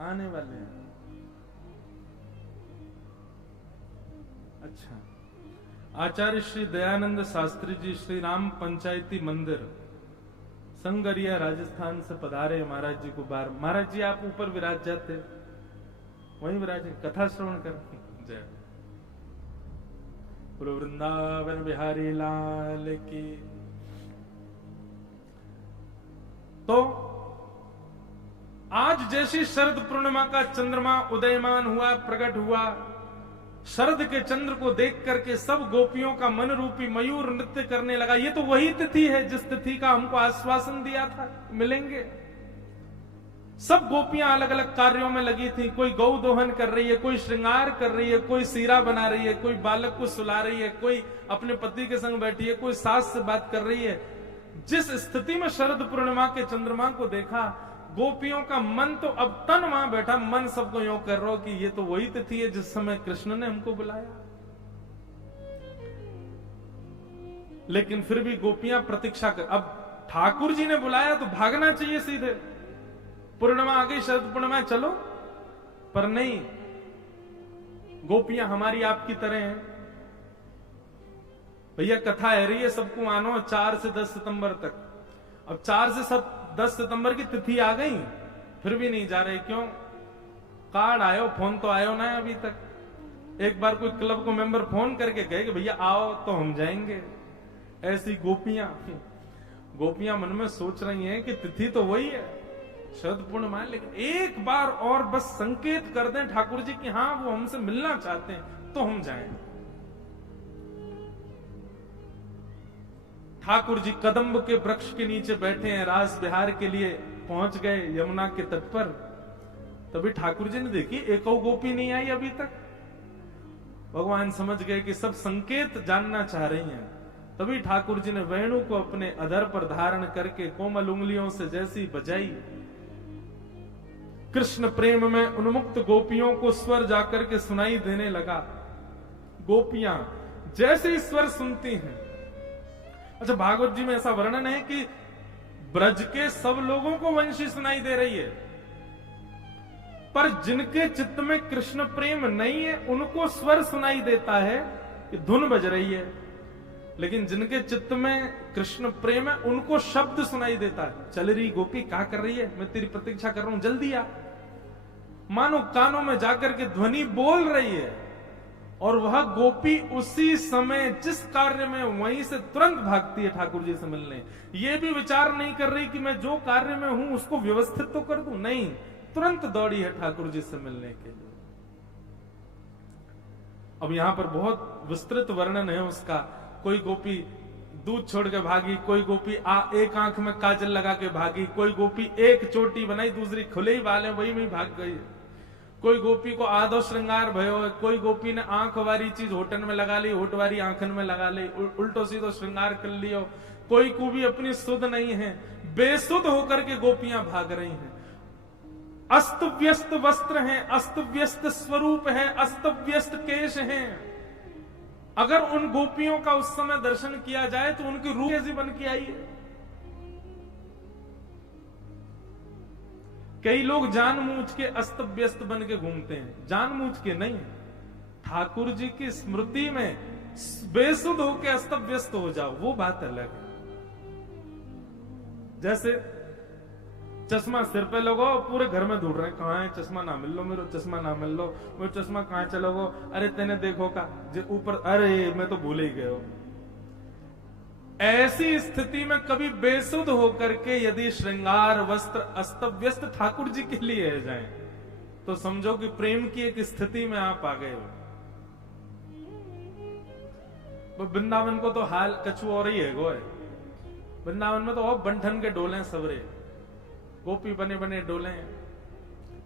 आने वाले हैं। अच्छा, आचार्य श्री दयानंद शास्त्री जी श्री राम पंचायती मंदिर संगरिया राजस्थान से पधारे महाराज जी को बार। महाराज जी आप ऊपर विराज जाते, वहीं विराज, कथा श्रवण कर। जय बोलो वृंदावन बिहारी लाल की। तो आज जैसी शरद पूर्णिमा का चंद्रमा उदयमान हुआ, प्रकट हुआ, शरद के चंद्र को देख करके सब गोपियों का मन रूपी मयूर नृत्य करने लगा। ये तो वही तिथि है जिस तिथि का हमको आश्वासन दिया था मिलेंगे। सब गोपियां अलग अलग कार्यों में लगी थी। कोई गौ दोहन कर रही है, कोई श्रृंगार कर रही है, कोई सीरा बना रही है, कोई बालक को सुला रही है, कोई अपने पति के संग बैठी है, कोई सास से बात कर रही है। जिस स्थिति में शरद पूर्णिमा के चंद्रमा को देखा, गोपियों का मन तो अब तन वहां बैठा, मन सबको यूं कर रहा कि ये तो वही तिथि है जिस समय कृष्ण ने हमको बुलाया। लेकिन फिर भी गोपियां प्रतीक्षा कर, अब ठाकुर जी ने बुलाया तो भागना चाहिए सीधे। पूर्णिमा आ गई, शरद पूर्णिमा, चलो। पर नहीं, गोपियां हमारी आपकी तरह हैं। भैया कथा है रही है, सबको आनो 4 से 10 सितंबर तक। अब 4 से 10 सितंबर की तिथि आ गई, फिर भी नहीं जा रहे। क्यों? कार्ड आयो, फोन तो आयो ना अभी तक। एक बार कोई क्लब को मेंबर फोन करके कहे कि भैया आओ तो हम जाएंगे। ऐसी गोपियां मन में सोच रही हैं कि तिथि तो वही है, शरद पूर्णिमा, लेकिन एक बार और बस संकेत कर दें ठाकुर जी कि हाँ वो हमसे मिलना चाहते हैं तो हम जाएं। ठाकुर जी कदम्ब के वृक्ष के नीचे बैठे हैं, रास विहार के लिए पहुंच गए यमुना के तट पर। तभी ठाकुर जी ने देखी एक गोपी नहीं आई अभी तक। भगवान समझ गए कि सब संकेत जानना चाह रही हैं। तभी ठाकुर जी ने वेणु को अपने अधर पर धारण करके कोमल उंगलियों से जैसी बजाई, कृष्ण प्रेम में उन्मुक्त गोपियों को स्वर जाकर के सुनाई देने लगा। गोपियां जैसे ही स्वर सुनती हैं, अच्छा भागवत जी में ऐसा वर्णन है कि ब्रज के सब लोगों को वंशी सुनाई दे रही है, पर जिनके चित्त में कृष्ण प्रेम नहीं है उनको स्वर सुनाई देता है कि धुन बज रही है, लेकिन जिनके चित्त में कृष्ण प्रेम है उनको शब्द सुनाई देता है। चल रही गोपी क्या कर रही है, मैं तेरी प्रतीक्षा कर रहा हूं, जल्दी आ। मानो कानों में जाकर के ध्वनि बोल रही है, और वह गोपी उसी समय जिस कार्य में वहीं से तुरंत भागती है ठाकुर जी से मिलने। ये भी विचार नहीं कर रही कि मैं जो कार्य में हूं उसको व्यवस्थित तो कर दूं, नहीं, तुरंत दौड़ी है ठाकुर जी से मिलने के लिए। अब यहां पर बहुत विस्तृत वर्णन है उसका। कोई गोपी दूध छोड़ के भागी, कोई गोपी एक आंख में काजल लगा के भागी, कोई गोपी एक चोटी बनाई, दूसरी खुले ही बाल है वही में भाग गई, कोई गोपी को आधो श्रृंगार भयो, कोई गोपी ने आंख वाली चीज होठन में लगा ली, होठ वाली आंखन में लगा ली, उल्टो सीधो श्रृंगार कर लियो। कोई को भी अपनी सुध नहीं है, बेसुध होकर के गोपियां भाग रही हैं। अस्त व्यस्त वस्त्र हैं, अस्त व्यस्त स्वरूप है, अस्त व्यस्त केश हैं। अगर उन गोपियों का उस समय दर्शन किया जाए तो उनकी रूह कैसी बन के आई है। कई लोग जानबूझ के अस्त व्यस्त बन के घूमते हैं, जानबूझ के नहीं। ठाकुर जी की स्मृति में बेसुध होके अस्त व्यस्त हो जाओ, वो बात अलग है। जैसे चश्मा सिर पे लगाओ, पूरे घर में ढूंढ रहे हैं कहां है चश्मा, ना मिल लो मेरे चश्मा, ना मिल लो मेरे चश्मा, कहां चलो गो, अरे तेने देखो का जो ऊपर, अरे मैं तो भूल ही गया। ऐसी स्थिति में कभी बेसुध होकर के यदि श्रृंगार वस्त्र अस्त व्यस्त ठाकुर जी के लिए है जाएं, तो समझो कि प्रेम की एक स्थिति में आप आ गए हो। वृंदावन को तो हाल कछु और ही है गो है। वृंदावन में तो और बंठन के डोले सवरे, गोपी बने बने डोले।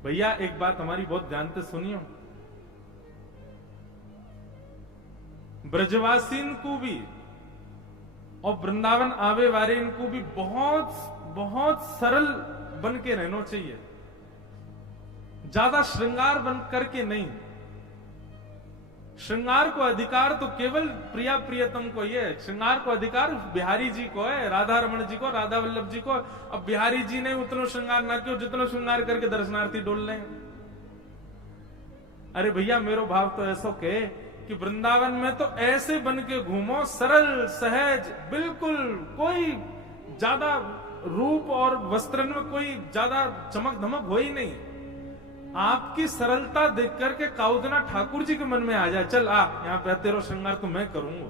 भैया एक बात हमारी बहुत ध्यान से सुनियो, ब्रजवासीन को भी और वृंदावन आवे वाले इनको भी बहुत बहुत सरल बन के रहना चाहिए, ज्यादा श्रृंगार बन करके नहीं। श्रृंगार को अधिकार तो केवल प्रिया प्रियतम को ही है। श्रृंगार को अधिकार बिहारी जी को है, राधा रमन जी को, राधा वल्लभ जी को। अब बिहारी जी ने उतना श्रृंगार ना क्यों जितना श्रृंगार करके दर्शनार्थी डोल रहे हैं। अरे भैया मेरो भाव तो ऐसा के कि वृंदावन में तो ऐसे बन के घूमो, सरल सहज, बिल्कुल कोई ज्यादा रूप और वस्त्र में कोई ज्यादा चमक धमक हो ही नहीं। आपकी सरलता देख करके काउदना ठाकुर जी के मन में आ जाए, चल आ यहाँ पे तेरा श्रृंगार तो मैं करूंगा।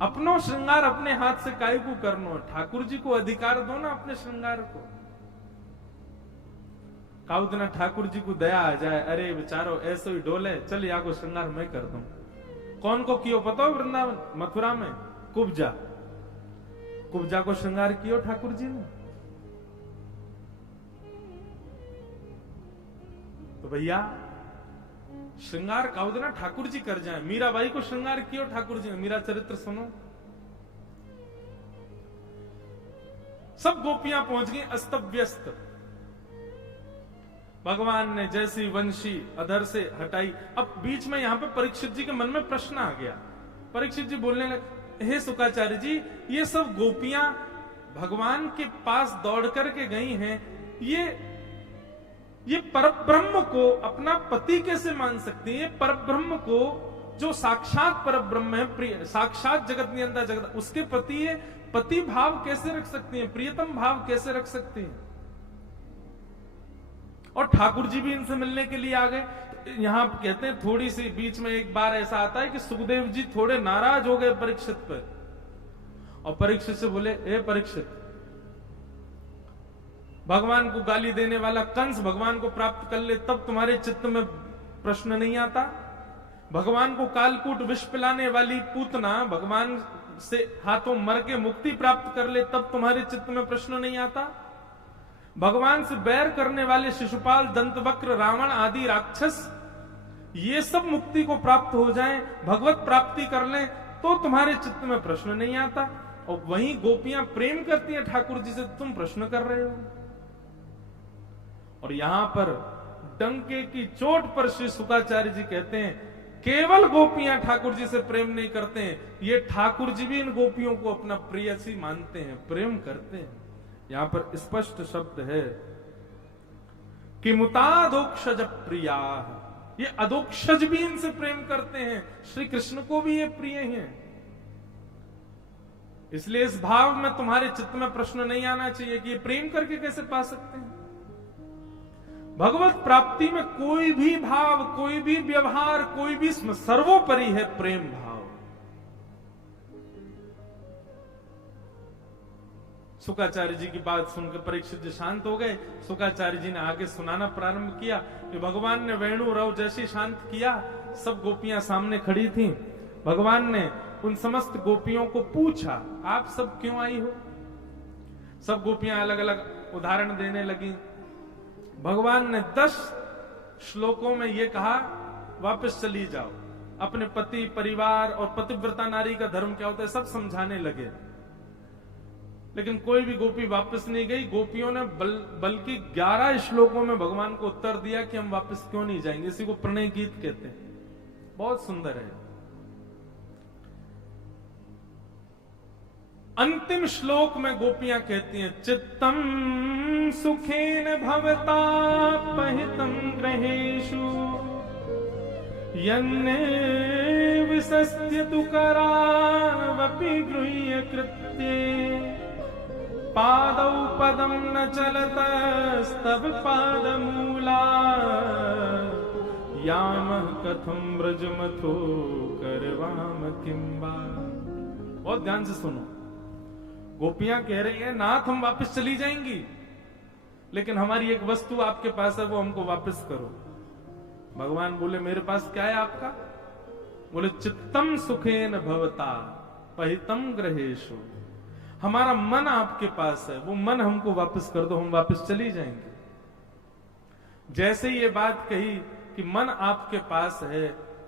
अपनो श्रृंगार अपने हाथ से काय को करनो, ठाकुर जी को अधिकार दो ना अपने श्रृंगार को। काउदना ठाकुर जी को दया आ जाए, अरे बेचारो ऐसे ही डोले, चल यहाँ को श्रृंगार मैं कर दूं। कौन को कियो पता हो वृंदावन मथुरा में? कुब्जा, कुब्जा को श्रृंगार कियो ठाकुर जी ने। तो भैया श्रृंगार काउदना ठाकुर जी कर जाए। मीराबाई को श्रृंगार कियो ठाकुर जी ने, मीरा चरित्र सुनो। सब गोपियां पहुंच गई अस्त व्यस्त। भगवान ने जैसी वंशी अधर से हटाई। अब बीच में यहां पे परीक्षित जी के मन में प्रश्न आ गया। परीक्षित जी बोलने लगे, हे सुकाचार्य जी, ये सब गोपियां भगवान के पास दौड़ करके गई हैं, ये परब्रह्म को अपना पति कैसे मान सकती है? परब्रह्म को जो साक्षात परब्रह्म है, प्रिय साक्षात जगत नियंता जगत, उसके पति है, पति भाव कैसे रख सकती है? प्रियतम भाव कैसे रख सकती है? और ठाकुर जी भी इनसे मिलने के लिए आ गए। यहां कहते हैं थोड़ी सी बीच में एक बार ऐसा आता है कि सुखदेव जी थोड़े नाराज हो गए परीक्षित पर, और परीक्षित से बोले, ए परीक्षित, भगवान को गाली देने वाला कंस भगवान को प्राप्त कर ले तब तुम्हारे चित्त में प्रश्न नहीं आता? भगवान को कालकूट विष पिलाने वाली पूतना भगवान से हाथों मर के मुक्ति प्राप्त कर ले तब तुम्हारे चित्त में प्रश्न नहीं आता? भगवान से बैर करने वाले शिशुपाल, दंतवक्र, रावण आदि राक्षस, ये सब मुक्ति को प्राप्त हो जाएं, भगवत प्राप्ति कर लें तो तुम्हारे चित्त में प्रश्न नहीं आता। और वहीं गोपियां प्रेम करती हैं ठाकुर जी से, तुम प्रश्न कर रहे हो। और यहां पर डंके की चोट पर श्री शुकाचार्य जी कहते हैं, केवल गोपियां ठाकुर जी से प्रेम नहीं करते हैं, ये ठाकुर जी भी इन गोपियों को अपना प्रेयसी मानते हैं, प्रेम करते हैं। यहां पर स्पष्ट शब्द है कि मुतादोक्षज प्रिया, ये अदोक्षज भी इनसे प्रेम करते हैं, श्री कृष्ण को भी ये प्रिय हैं। इसलिए इस भाव में तुम्हारे चित्त में प्रश्न नहीं आना चाहिए कि ये प्रेम करके कैसे पा सकते हैं। भगवत प्राप्ति में कोई भी भाव, कोई भी व्यवहार, कोई भी सर्वोपरि है प्रेम भाव। शुकाचार्य जी की बात सुनकर परीक्षित जी शांत हो गए। शुकाचार्य जी ने आगे सुनाना प्रारंभ किया कि भगवान ने वेणु रव जैसे शांत किया, सब गोपियां सामने खड़ी थीं। भगवान ने उन समस्त गोपियों को पूछा, आप सब क्यों आई हो? सब गोपियां अलग अलग उदाहरण देने लगी। भगवान ने 10 श्लोकों में यह कहा, वापस चली जाओ, अपने पति, परिवार और पतिव्रता नारी का धर्म क्या होता है सब समझाने लगे। लेकिन कोई भी गोपी वापस नहीं गई। गोपियों ने बल्कि 11 श्लोकों में भगवान को उत्तर दिया कि हम वापस क्यों नहीं जाएंगे। इसी को प्रणय गीत कहते हैं, बहुत सुंदर है। अंतिम श्लोक में गोपियां कहती हैं, चित्तम सुखेन भवता पहितम ग्रहेषु यन्ने विसस्य तु करावपि गृह्य कृत्ये पादौ पदं न चलतस्तव पादमूला यामः कथं व्रजमथो करवाम किंबा। बहुत ध्यान से सुनो, गोपियां कह रही हैं नाथ हम वापस चली जाएंगी, लेकिन हमारी एक वस्तु आपके पास है, वो हमको वापस करो। भगवान बोले मेरे पास क्या है आपका? बोले चित्तम सुखेन भवता पहितम ग्रहेशु, हमारा मन आपके पास है, वो मन हमको वापस कर दो, हम वापस चली जाएंगे। जैसे ही ये बात कही कि मन आपके पास है,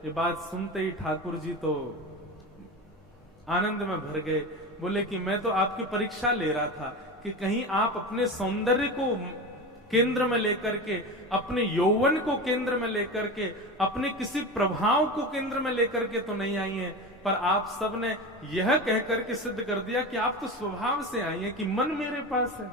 ये बात सुनते ही ठाकुर जी तो आनंद में भर गए। बोले कि मैं तो आपकी परीक्षा ले रहा था कि कहीं आप अपने सौंदर्य को केंद्र में लेकर के, अपने यौवन को केंद्र में लेकर के, अपने किसी प्रभाव को केंद्र में लेकर के तो नहीं आई हैं, पर आप सबने यह कहकर के सिद्ध कर दिया कि आप तो स्वभाव से आई हैं कि मन मेरे पास है।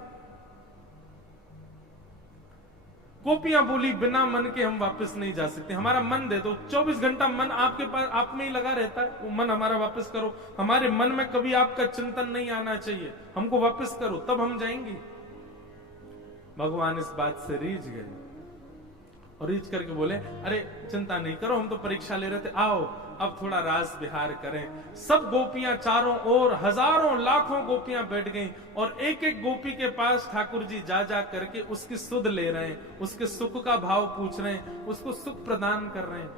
गोपियां बोली बिना मन के हम वापस नहीं जा सकते, हमारा मन दे दो, 24 घंटा मन आपके पास, आप में ही लगा रहता है, वो मन हमारा वापस करो, हमारे मन में कभी आपका चिंतन नहीं आना चाहिए, हमको वापस करो तब हम जाएंगे। भगवान इस बात से रीझ गए और रीझ करके बोले अरे चिंता नहीं करो, हम तो परीक्षा ले रहे थे, आओ अब थोड़ा रास विहार करें। सब गोपियां चारों ओर हजारों लाखों गोपियां बैठ गईं और एक एक गोपी के पास ठाकुर जी जा जा करके उसकी सुध ले रहे हैं, उसके सुख का भाव पूछ रहे हैं, उसको सुख प्रदान कर रहे हैं।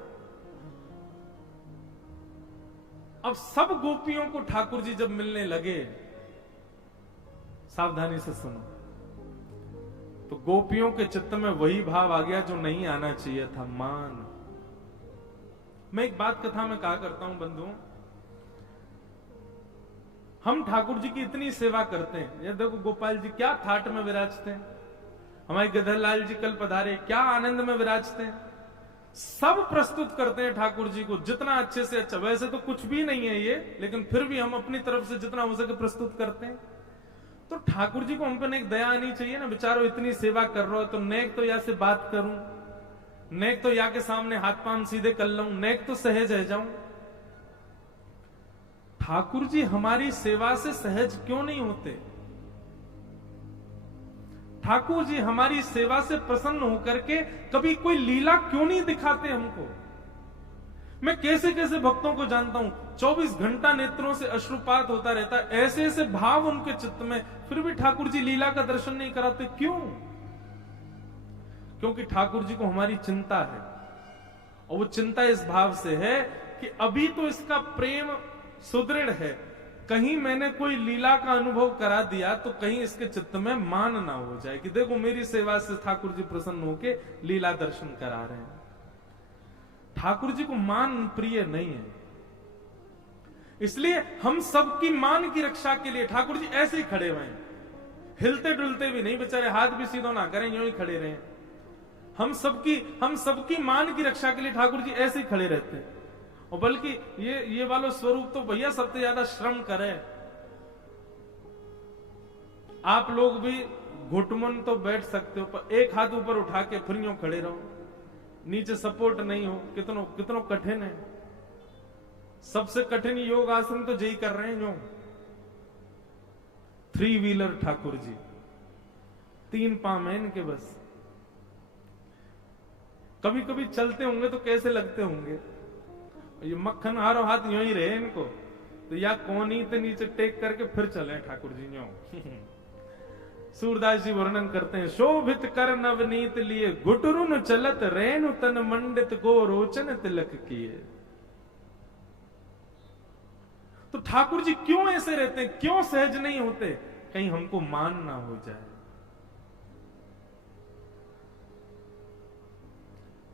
अब सब गोपियों को ठाकुर जी जब मिलने लगे, सावधानी से सुनो, तो गोपियों के चित्त में वही भाव आ गया जो नहीं आना चाहिए था, मान। मैं एक बात कथा में कहा करता हूं बंधुओं, हम ठाकुर जी की इतनी सेवा करते हैं, ये देखो गोपाल जी क्या थाट में विराजते हैं, हमारे गधरलाल जी कल पधारे क्या आनंद में विराजते हैं, सब प्रस्तुत करते हैं ठाकुर जी को जितना अच्छे से अच्छा। वैसे तो कुछ भी नहीं है ये, लेकिन फिर भी हम अपनी तरफ से जितना हो सके प्रस्तुत करते हैं। तो ठाकुर जी को हम पर एक दया आनी चाहिए ना, बेचारो इतनी सेवा कर रहे हो, तो नेक तो या से बात करूं, नेक तो या के सामने हाथ पांव सीधे कर लूं, नेक तो सहज रह जाऊं। ठाकुर जी हमारी सेवा से सहज क्यों नहीं होते? ठाकुर जी हमारी सेवा से प्रसन्न होकर के कभी कोई लीला क्यों नहीं दिखाते हमको? मैं कैसे कैसे भक्तों को जानता हूं, 24 घंटा नेत्रों से अश्रुपात होता रहता है, ऐसे ऐसे भाव उनके चित्त में, फिर भी ठाकुर जी लीला का दर्शन नहीं कराते, क्यों? क्योंकि ठाकुर जी को हमारी चिंता है, और वो चिंता इस भाव से है कि अभी तो इसका प्रेम सुदृढ़ है, कहीं मैंने कोई लीला का अनुभव करा दिया तो कहीं इसके चित्त में मान ना हो जाए कि देखो मेरी सेवा से ठाकुर जी प्रसन्न होके लीला दर्शन करा रहे हैं। ठाकुर जी को मान प्रिय नहीं है, इसलिए हम सबकी मान की रक्षा के लिए ठाकुर जी ऐसे ही खड़े हुए हैं, हिलते डुलते भी नहीं, बेचारे हाथ भी सीधो ना करें, यूं ही खड़े रहे। हम सबकी मान की रक्षा के लिए ठाकुर जी ऐसे ही खड़े रहते हैं। और बल्कि ये वाला स्वरूप तो भैया सबसे ज्यादा श्रम करे। आप लोग भी घुटमन तो बैठ सकते हो, पर एक हाथ ऊपर उठा के फिर यूं खड़े रहो, नीचे सपोर्ट नहीं हो, कितनो कठिन है। सबसे कठिन योग आसन तो यही कर रहे हैं जो 3 व्हीलर ठाकुर जी, 3 पांव में इनके बस। कभी कभी चलते होंगे तो कैसे लगते होंगे, ये मक्खन हारो हाथ यूं ही रहे इनको, तो या कोनी तो नीचे टेक करके फिर चले ठाकुर जी यूं। सूरदास जी वर्णन करते हैं, शोभित कर नवनीत लिए घुटरुन चलत रेणु तन मंडित गो रोचन तिलक किए। तो ठाकुर जी क्यों ऐसे रहते हैं, क्यों सहज नहीं होते? कहीं हमको मान ना हो जाए।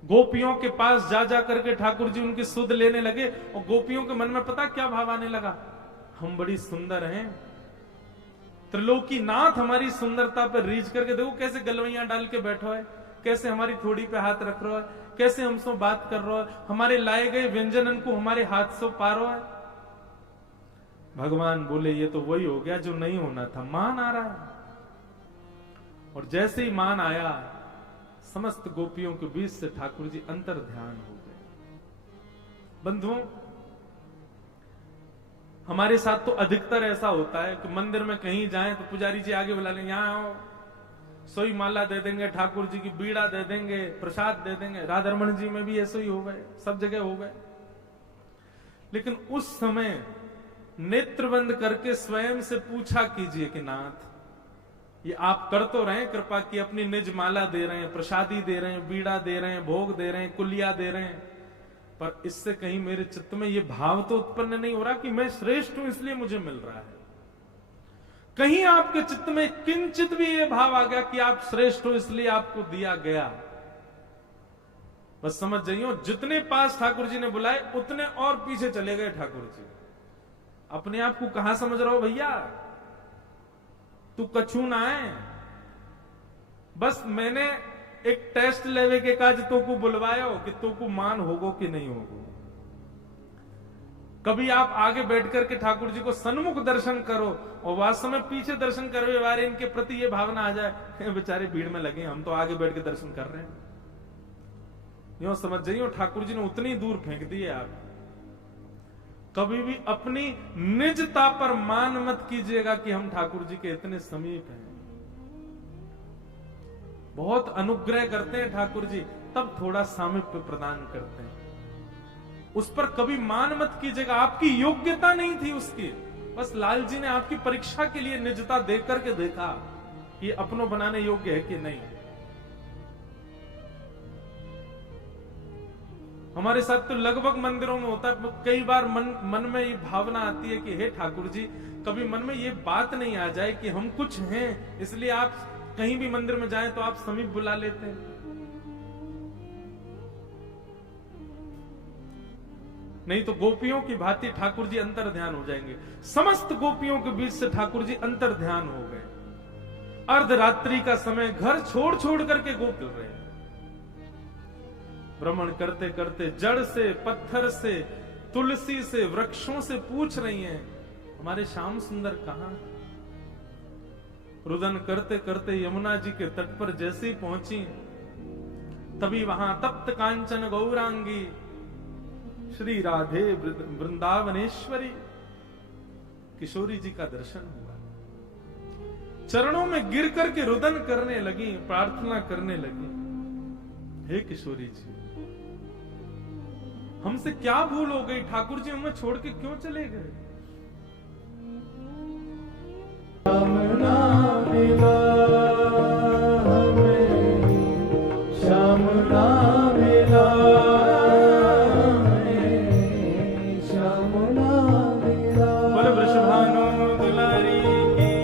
गोपियों के पास जा जा करके ठाकुर जी उनकी सुध लेने लगे, और गोपियों के मन में पता क्या भाव आने लगा, हम बड़ी सुंदर हैं, त्रिलोकी नाथ हमारी सुंदरता पर रीझ करके देखो कैसे गलवैयां डाल के बैठो है, कैसे हमारी थोड़ी पे हाथ रख रहा है, कैसे हमसे बात कर रहा है, हमारे लाए गए व्यंजनन को हमारे हाथ से पा रहा है। भगवान बोले ये तो वही हो गया जो नहीं होना था, मान आ रहा है। और जैसे ही मान आया, समस्त गोपियों के बीच से ठाकुर जी अंतर ध्यान हो गए। बंधुओं, हमारे साथ तो अधिकतर ऐसा होता है कि मंदिर में कहीं जाएं तो पुजारी जी आगे बुला लेंगे, यहाँ आओ, सोई माला दे देंगे, ठाकुर जी की बीड़ा दे देंगे, प्रसाद दे देंगे। राधारमण जी में भी ऐसे ही हो गए, सब जगह हो गए। लेकिन उस समय नेत्र बंद करके स्वयं से पूछा कीजिए कि नाथ, ये आप कर तो रहे हैं कृपा की, अपनी निज माला दे रहे हैं, प्रसादी दे रहे हैं, बीड़ा दे रहे हैं, भोग दे रहे हैं, कुलिया दे रहे हैं, पर इससे कहीं मेरे चित्त में ये भाव तो उत्पन्न नहीं हो रहा कि मैं श्रेष्ठ हूं इसलिए मुझे मिल रहा है। कहीं आपके चित्त में किंचित भी ये भाव आ गया कि आप श्रेष्ठ हो इसलिए आपको दिया गया, बस समझ जाइए जितने पास ठाकुर जी ने बुलाए उतने और पीछे चले गए ठाकुर जी। अपने आप को कहां समझ रहा हो भैया, तू कछू ना है, बस मैंने एक टेस्ट लेवे के काज तो को बुलवायो कि तो को मान होगो कि नहीं होगो। कभी आप आगे बैठ करके ठाकुर जी को सन्मुख दर्शन करो और वास्तव में पीछे दर्शन करवे वाले इनके प्रति ये भावना आ जाए, बेचारे भीड़ में लगे, हम तो आगे बैठ के दर्शन कर रहे हैं। यूं समझ जाइए ठाकुर जी ने उतनी दूर फेंक दिए आप। कभी भी अपनी निजता पर मान मत कीजिएगा कि हम ठाकुर जी के इतने समीप हैं। बहुत अनुग्रह करते हैं ठाकुर जी, तब थोड़ा सामीप्य प्रदान करते हैं। उस पर कभी मान मत कीजिएगा, आपकी योग्यता नहीं थी उसकी, बस लाल जी ने आपकी परीक्षा के लिए निजता देख करके देखा कि अपनों बनाने योग्य है कि नहीं। हमारे साथ तो लगभग मंदिरों में होता है, कई बार मन में ये भावना आती है कि हे ठाकुर जी, कभी मन में ये बात नहीं आ जाए कि हम कुछ हैं इसलिए आप कहीं भी मंदिर में जाएं तो आप समीप बुला लेते हैं। नहीं तो गोपियों की भांति ठाकुर जी अंतर ध्यान हो जाएंगे। समस्त गोपियों के बीच से ठाकुर जी अंतर ध्यान हो गए। अर्धरात्रि का समय, घर छोड़ छोड़ करके गोप चल रहे हैं, भ्रमण करते करते जड़ से, पत्थर से, तुलसी से, वृक्षों से पूछ रही हैं हमारे श्याम सुंदर कहां। रुदन करते करते यमुना जी के तट पर जैसे ही पहुंची, तभी वहां तप्त कांचन गौरांगी श्री राधे वृंदावनेश्वरी किशोरी जी का दर्शन हुआ। चरणों में गिर करके रुदन करने लगी, प्रार्थना करने लगी, हे किशोरी जी, हमसे क्या भूल हो गई, ठाकुर जी हमें छोड़ के क्यों चले गए। श्याम नाम मिला हमें, श्याम नाम मिला हमें, श्याम नाम मिला। बोले वृषभानु दुलारी की।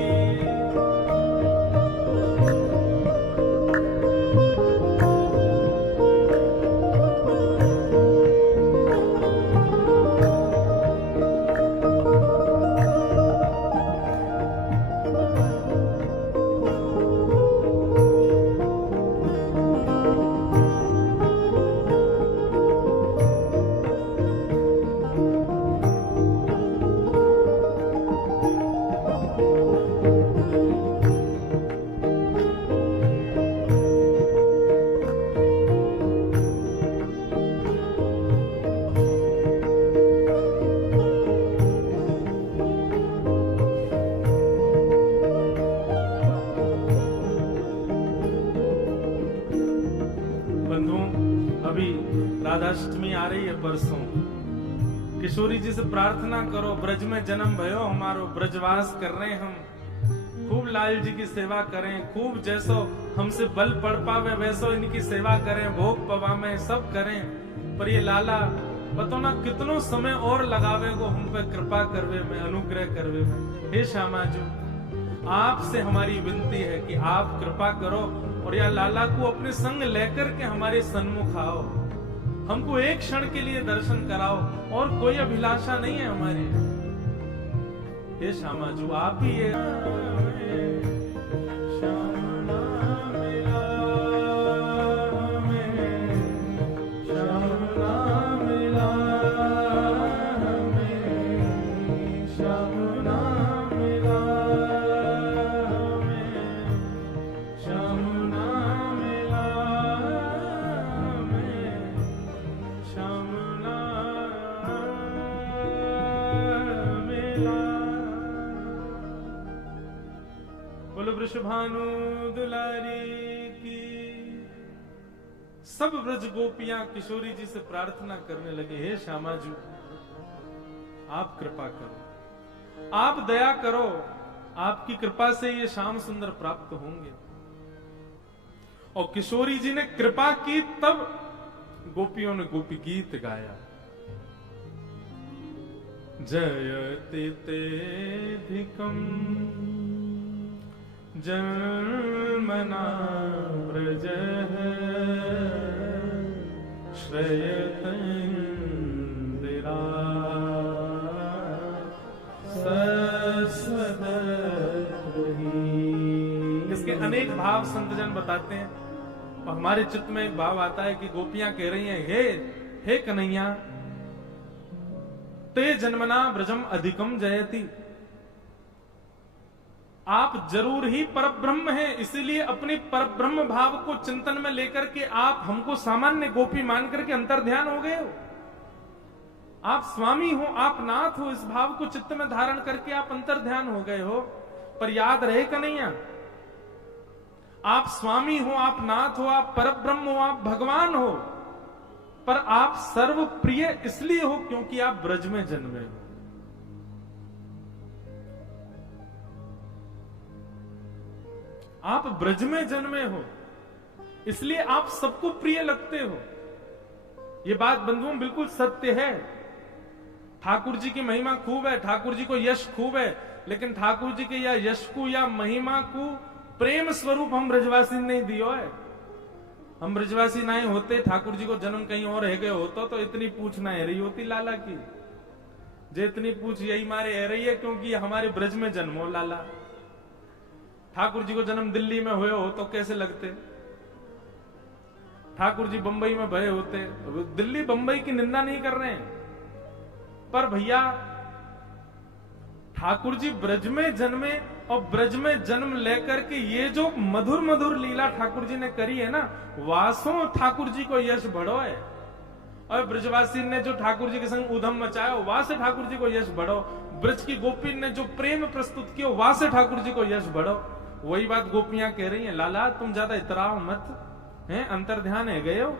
राधाष्टमी आ रही है परसों, किशोरी जी से प्रार्थना करो, ब्रज में जन्म भयो हमारो, ब्रजवास कर रहे हम, खूब लाल जी की सेवा करें, खूब जैसो हमसे बल पड़ पावे वैसो इनकी सेवा करें, भोग पवा में सब करें। पर ये लाला बतो ना कितनो समय और लगावे को हम पे कृपा करवे में, अनुग्रह करवे में। हे श्यामा जी, आपसे हमारी विनती है कि आप कृपा करो और या लाला को अपने संग लेकर के हमारे सन्मुख आओ, हमको एक क्षण के लिए दर्शन कराओ, और कोई अभिलाषा नहीं है हमारी। हे श्यामा जी, आप ही ये वृषभानु दुलारी की। सब ब्रज गोपियां किशोरी जी से प्रार्थना करने लगे, हे श्यामा जी आप कृपा करो, आप दया करो, आपकी कृपा से ये श्याम सुंदर प्राप्त होंगे। और किशोरी जी ने कृपा की, तब गोपियों ने गोपी गीत गाया। जयति तेधिकम जन्मना व्रज श्रयतंदिरा इसके अनेक भाव संतजन बताते हैं। और हमारे चित्त में एक भाव आता है कि गोपियां कह रही हैं, हे कन्हैया, ते जन्मना ब्रजम अधिकम जयति, आप जरूर ही परब्रह्म हैं, इसीलिए अपनी परब्रह्म भाव को चिंतन में लेकर के आप हमको सामान्य गोपी मान करके अंतर्ध्यान हो गए हो। आप स्वामी हो, आप नाथ हो, इस भाव को चित्त में धारण करके आप अंतर्ध्यान हो गए हो। पर याद रहे कन्हैया, आप स्वामी हो, आप नाथ हो, आप परब्रह्म हो, आप भगवान हो, पर आप सर्व प्रिय इसलिए हो क्योंकि आप ब्रज में जन्मे हो। आप ब्रज में जन्मे हो, इसलिए आप सबको प्रिय लगते हो। यह बात बंधुओं बिल्कुल सत्य है। ठाकुर जी की महिमा खूब है, ठाकुर जी को यश खूब है, लेकिन ठाकुर जी के या यश को या महिमा को प्रेम स्वरूप हम ब्रजवासी नहीं दियो है। हम ब्रजवासी नहीं होते, ठाकुर जी को जन्म कहीं और है गए होता तो इतनी पूछ ना है रही होती लाला की। जे इतनी पूछ यही मारे है रही है क्योंकि हमारे ब्रज में जन्म हो लाला। ठाकुर जी को जन्म दिल्ली में हुए हो तो कैसे लगते, ठाकुर जी बंबई में भये होते। दिल्ली बंबई की निंदा नहीं कर रहे हैं, पर भैया ठाकुर जी ब्रज में जन्मे और ब्रज में जन्म लेकर के ये जो मधुर मधुर लीला ठाकुर जी ने करी है ना, वासों ठाकुर जी को यश बढ़ो है। और ब्रजवासी ने जो ठाकुर जी के संग उधम मचाया, वहां से ठाकुर जी को यश बढ़ो। ब्रज की गोपी ने जो प्रेम प्रस्तुत किया, वहां से ठाकुर जी को यश बढ़ो। वही बात गोपियां कह रही हैं, लाला तुम ज्यादा इतराओ मत, हैं अंतर्ध्यान है गए हो।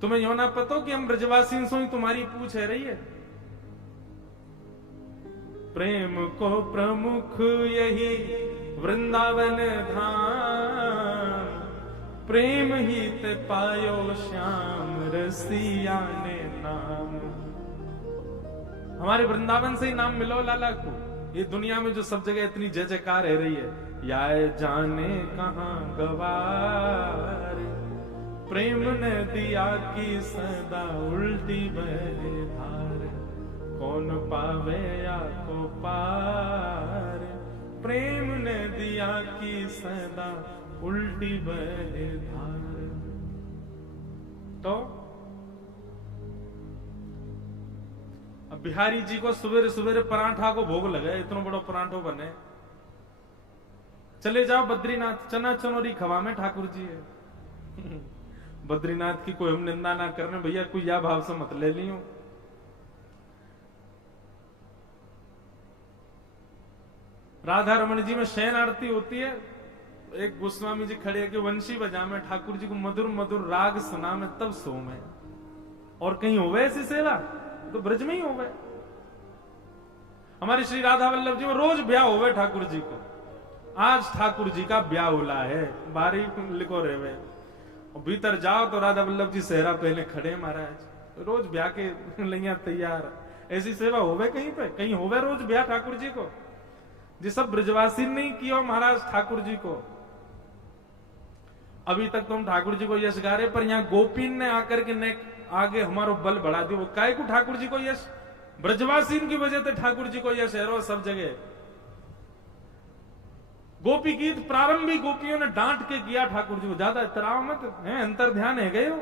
तुम्हें यो ना पतो कि हम ब्रजवासी सोई तुम्हारी पूछ है रही है। प्रेम को प्रमुख यही वृंदावन धाम, प्रेम ही ते पायो श्याम रसिया ने नाम। हमारे वृंदावन से ही नाम मिलो लाला को। ये दुनिया में जो सब जगह इतनी जय जयकार है रही है, या जाने कहां गवार, प्रेम ने दिया की सदा उल्टी बहे धार, कौन पावे या को पार, प्रेम ने दिया की सदा उल्टी बहे धार। तो अब बिहारी जी को सवेरे सवेरे पराठा को भोग लगे, इतना बड़ा पराठो बने, चले जाओ बद्रीनाथ, चना चनोरी खवा में ठाकुर जी है। बद्रीनाथ की कोई हम निंदा ना करने भैया, कोई या भाव से मत ले लियो। राधा रमन जी में शयन आरती होती है, एक गोस्वामी जी खड़े के वंशी बजा में ठाकुर जी को मधुर मधुर राग सुना में तब सो में। और कहीं होवे ऐसी सेवा तो ब्रज में ही होवे। हमारे श्री राधा वल्लभ जी में रोज ब्याह होवे ठाकुर जी को। आज ठाकुर जी का ब्याह होला है, बारी लिखो रेवे, और भीतर जाओ तो राधा वल्लभ जी सेहरा पहले खड़े महाराज, रोज ब्याह के लैया तैयार। ऐसी सेवा होवे कहीं पे, कहीं होवे रोज ब्याह ठाकुर जी को। जी सब ब्रजवासी नहीं किया महाराज ठाकुर जी को। अभी तक तो हम ठाकुर जी को यश गा रहे, पर यहाँ गोपीन ने आकर के आगे हमारो बल बढ़ा दिया। वो काय को ठाकुर जी को यश, ब्रजवासी की वजह से ठाकुर जी को यश है सब जगह। गोपी गीत प्रारंभिक गोपियों ने डांट के किया ठाकुर जी को, ज्यादा इतराव मत, है अंतर्ध्यान है गए हो।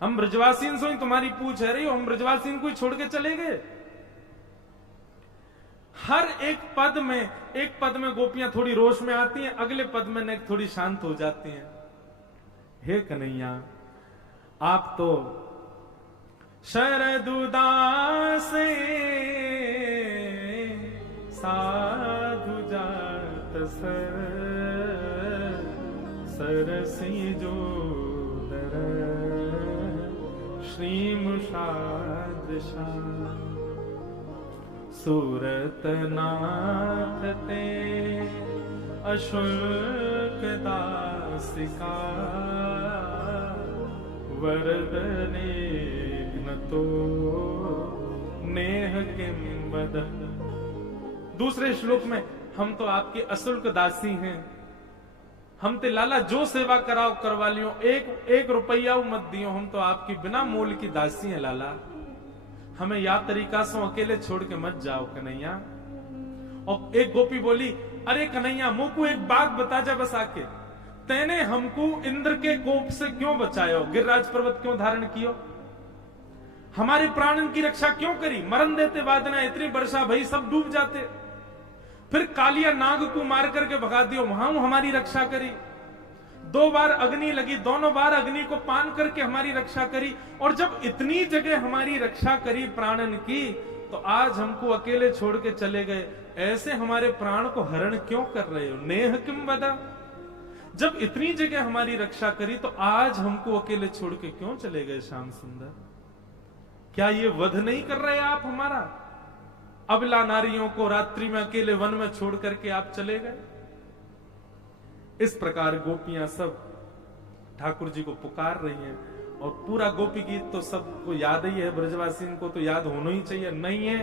हम ब्रजवासी से तुम्हारी पूछ है रही हो, हम ब्रजवासी को ही छोड़ के चले गए। हर एक पद में गोपियां थोड़ी रोष में आती हैं, अगले पद में थोड़ी शांत हो जाती हैं। हे कन्हैया आप तो शरदुदास साधु जा सरसी जो दर श्रीमुषादृशा सूरत नाथ ते अशुल्क दासिका वरदने तो नेह किम वद। दूसरे श्लोक में हम तो आपके अशुल्क दासी हैं, हम ते लाला जो सेवा कराओ करवा लियो, एक रुपया मत दियो, हम तो आपकी बिना मोल की दासी हैं लाला, हमें या तरीका से अकेले छोड़ के मत जाओ कन्हैया। और एक गोपी बोली, अरे कन्हैया मुझको एक बात बता जा बस आके, तैने हमको इंद्र के कोप से क्यों बचायो, गिरिराज पर्वत क्यों धारण कियो, हमारे प्राणन की रक्षा क्यों करी, मरण देते वादना इतनी वर्षा भई सब डूब जाते, फिर कालिया नाग को मार करके भगा दियो, वहां हमारी रक्षा करी, 2 बार अग्नि लगी, दोनों बार अग्नि को पान करके हमारी रक्षा करी, और जब इतनी जगह हमारी रक्षा करी प्राणन की, तो आज हमको अकेले छोड़ के चले गए, ऐसे हमारे प्राण को हरण क्यों कर रहे हो, नेह किम वदा। जब इतनी जगह हमारी रक्षा करी तो आज हमको अकेले छोड़ के क्यों चले गए श्याम सुंदर, क्या ये वध नहीं कर रहे आप हमारा, अबला नारियों को रात्रि में अकेले वन में छोड़ करके आप चले गए। इस प्रकार गोपियां सब ठाकुर जी को पुकार रही हैं, और पूरा गोपी गीत तो सबको याद ही है, ब्रजवासियों को तो याद होना ही चाहिए, नहीं है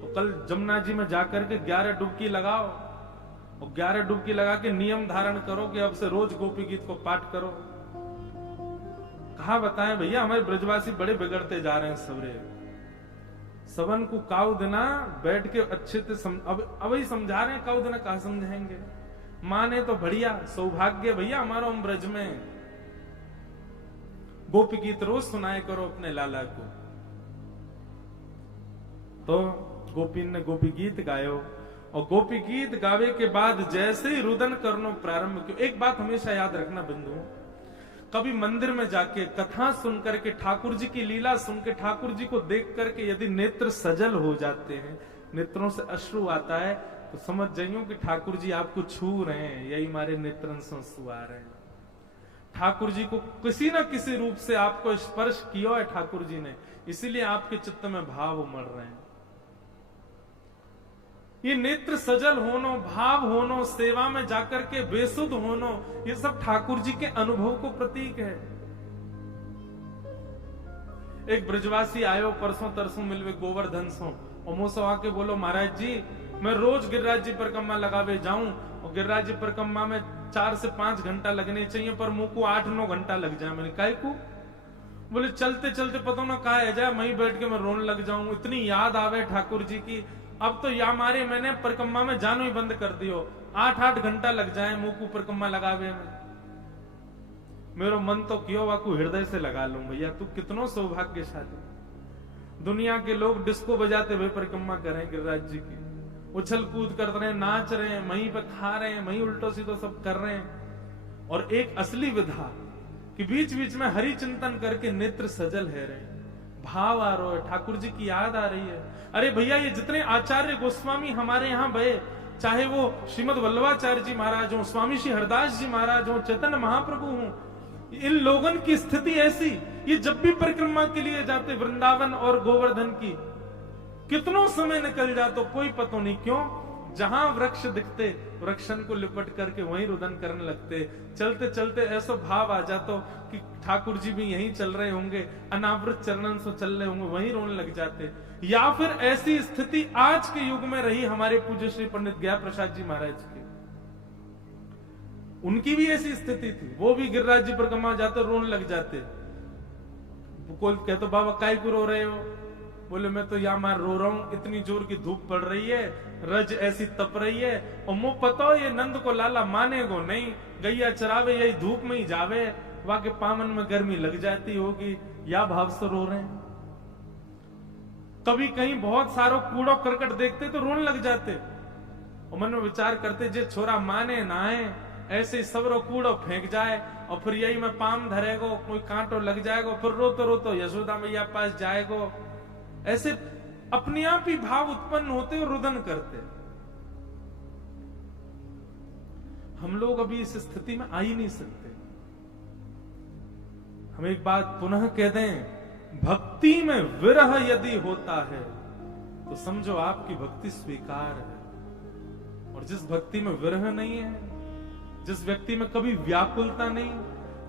तो कल जमुना जी में जाकर के 11 डुबकी लगाओ, और 11 डुबकी लगा के नियम धारण करो कि अब से रोज गोपी गीत को पाठ करो। कहा बताएं भैया, हमारे ब्रजवासी बड़े बिगड़ते जा रहे हैं सबरे, सबन को काउ देना बैठ के अच्छे से अब ही समझा रहे हैं, काउ देना कहा समझाएंगे, माने तो बढ़िया सौभाग्य भैया हमारा हम ब्रज में गोपी गीत रोज सुनाए करो अपने लाला को। तो गोपीन ने गोपी गीत गायो, और गोपी गीत गावे के बाद जैसे ही रुदन करनो प्रारंभ किया। एक बात हमेशा याद रखना बंधु, कभी मंदिर में जाके कथा सुन करके, ठाकुर जी की लीला सुन के, ठाकुर जी को देख करके यदि नेत्र सजल हो जाते हैं, नेत्रों से अश्रु आता है, तो समझ जाइयो कि ठाकुर जी आपको छू रहे हैं, यही हमारे नेत्रन से आंसू आ रहे हैं। ठाकुर जी को किसी न किसी रूप से आपको स्पर्श किया है ठाकुर जी ने, इसीलिए आपके चित्त में भाव उमड़ रहे हैं। ये नेत्र सजल होनो, भाव होनो, सेवा में जाकर के बेसुध होनो, ये सब ठाकुर जी के अनुभव को प्रतीक है। एक ब्रजवासी आयो परसों तरसों मिलवे गोवर्धन सो, और मुझसे आके बोलो महाराज जी मैं रोज गिरिराज जी परिक्रमा लगावे जाऊं, और गिरिराज जी परिक्रमा में 4 से 5 घंटा लगने चाहिए, पर मुंह को 8-9 घंटा लग जाए। मैंने काहे को? बोले चलते चलते पता ना कहा है जाए, वहीं बैठ के मैं रोने लग जाऊं, इतनी याद आवे ठाकुर जी की, अब तो या मारे मैंने परिक्रमा में जानो ही बंद कर दियो, 8-8 घंटा लग जाए मुंह को परिक्रमा लगावे में। मेरा मन तो क्यों वाकू हृदय से लगा लूं भैया, तू कितनो सौभाग्यशाली। दुनिया के लोग डिस्को बजाते हुए परिक्रमा करें गिरिराज जी की, उछल कूद कर रहे हैं, नाच रहे हैं, वहीं पे खा रहे हैं, वहीं उल्टो सीधो सब कर रहे हैं, और एक असली विधा कि बीच बीच में हरि चिंतन करके नेत्र सजल है रहे, भाव आ रहा है, ठाकुर जी की याद आ रही है। अरे भैया ये जितने आचार्य गोस्वामी हमारे यहाँ भये, चाहे वो श्रीमद वल्लभाचार्य जी महाराज हो, स्वामी श्री हरदास जी महाराज हो, चैतन्य महाप्रभु हो, इन लोगों की स्थिति ऐसी, ये जब भी परिक्रमा के लिए जाते वृंदावन और गोवर्धन की, कितनों समय निकल जातो कोई पता नहीं क्यों, जहां वृक्ष दिखते वृक्षन को लिपट करके वहीं रुदन करने लगते। चलते चलते ऐसा भाव आ जातो कि ठाकुर जी भी यहीं चल रहे होंगे, अनावृत चरणन से चल रहे होंगे, वहीं रोने लग जाते। या फिर ऐसी स्थिति आज के युग में रही हमारे पूज्य श्री पंडित गया प्रसाद जी महाराज की, उनकी भी ऐसी स्थिति थी, वो भी गिरिराज जी परिक्रमा जाते रोने लग जाते। कोई कहते बाबा काय को रो रहे हो? बोले मैं तो यहाँ मार रो रहा हूं, इतनी जोर की धूप पड़ रही है, रज ऐसी तप रही है, और मुंह पता हो ये नंद को लाला माने गो नहीं, गैया चरावे यही धूप में ही जावे, वहां के पामन में गर्मी लग जाती होगी, या भाव से रो रहे हैं। कभी कहीं बहुत सारो कूड़ो करकट देखते तो रोने लग जाते, और मन में विचार करते जे छोरा माने नाए, ऐसे ही सबरो कूड़ो फेंक जाए, और फिर यही में पाम धरेगो, कोई कांटो लग जाएगा, फिर रोतो रोतो यशोदा मैया पास जाएगो। ऐसे अपने आप ही भाव उत्पन्न होते और रुदन करते। हम लोग अभी इस स्थिति में आ ही नहीं सकते। हम एक बात पुनः कह दें, भक्ति में विरह यदि होता है तो समझो आपकी भक्ति स्वीकार है। और जिस भक्ति में विरह नहीं है, जिस व्यक्ति में कभी व्याकुलता नहीं,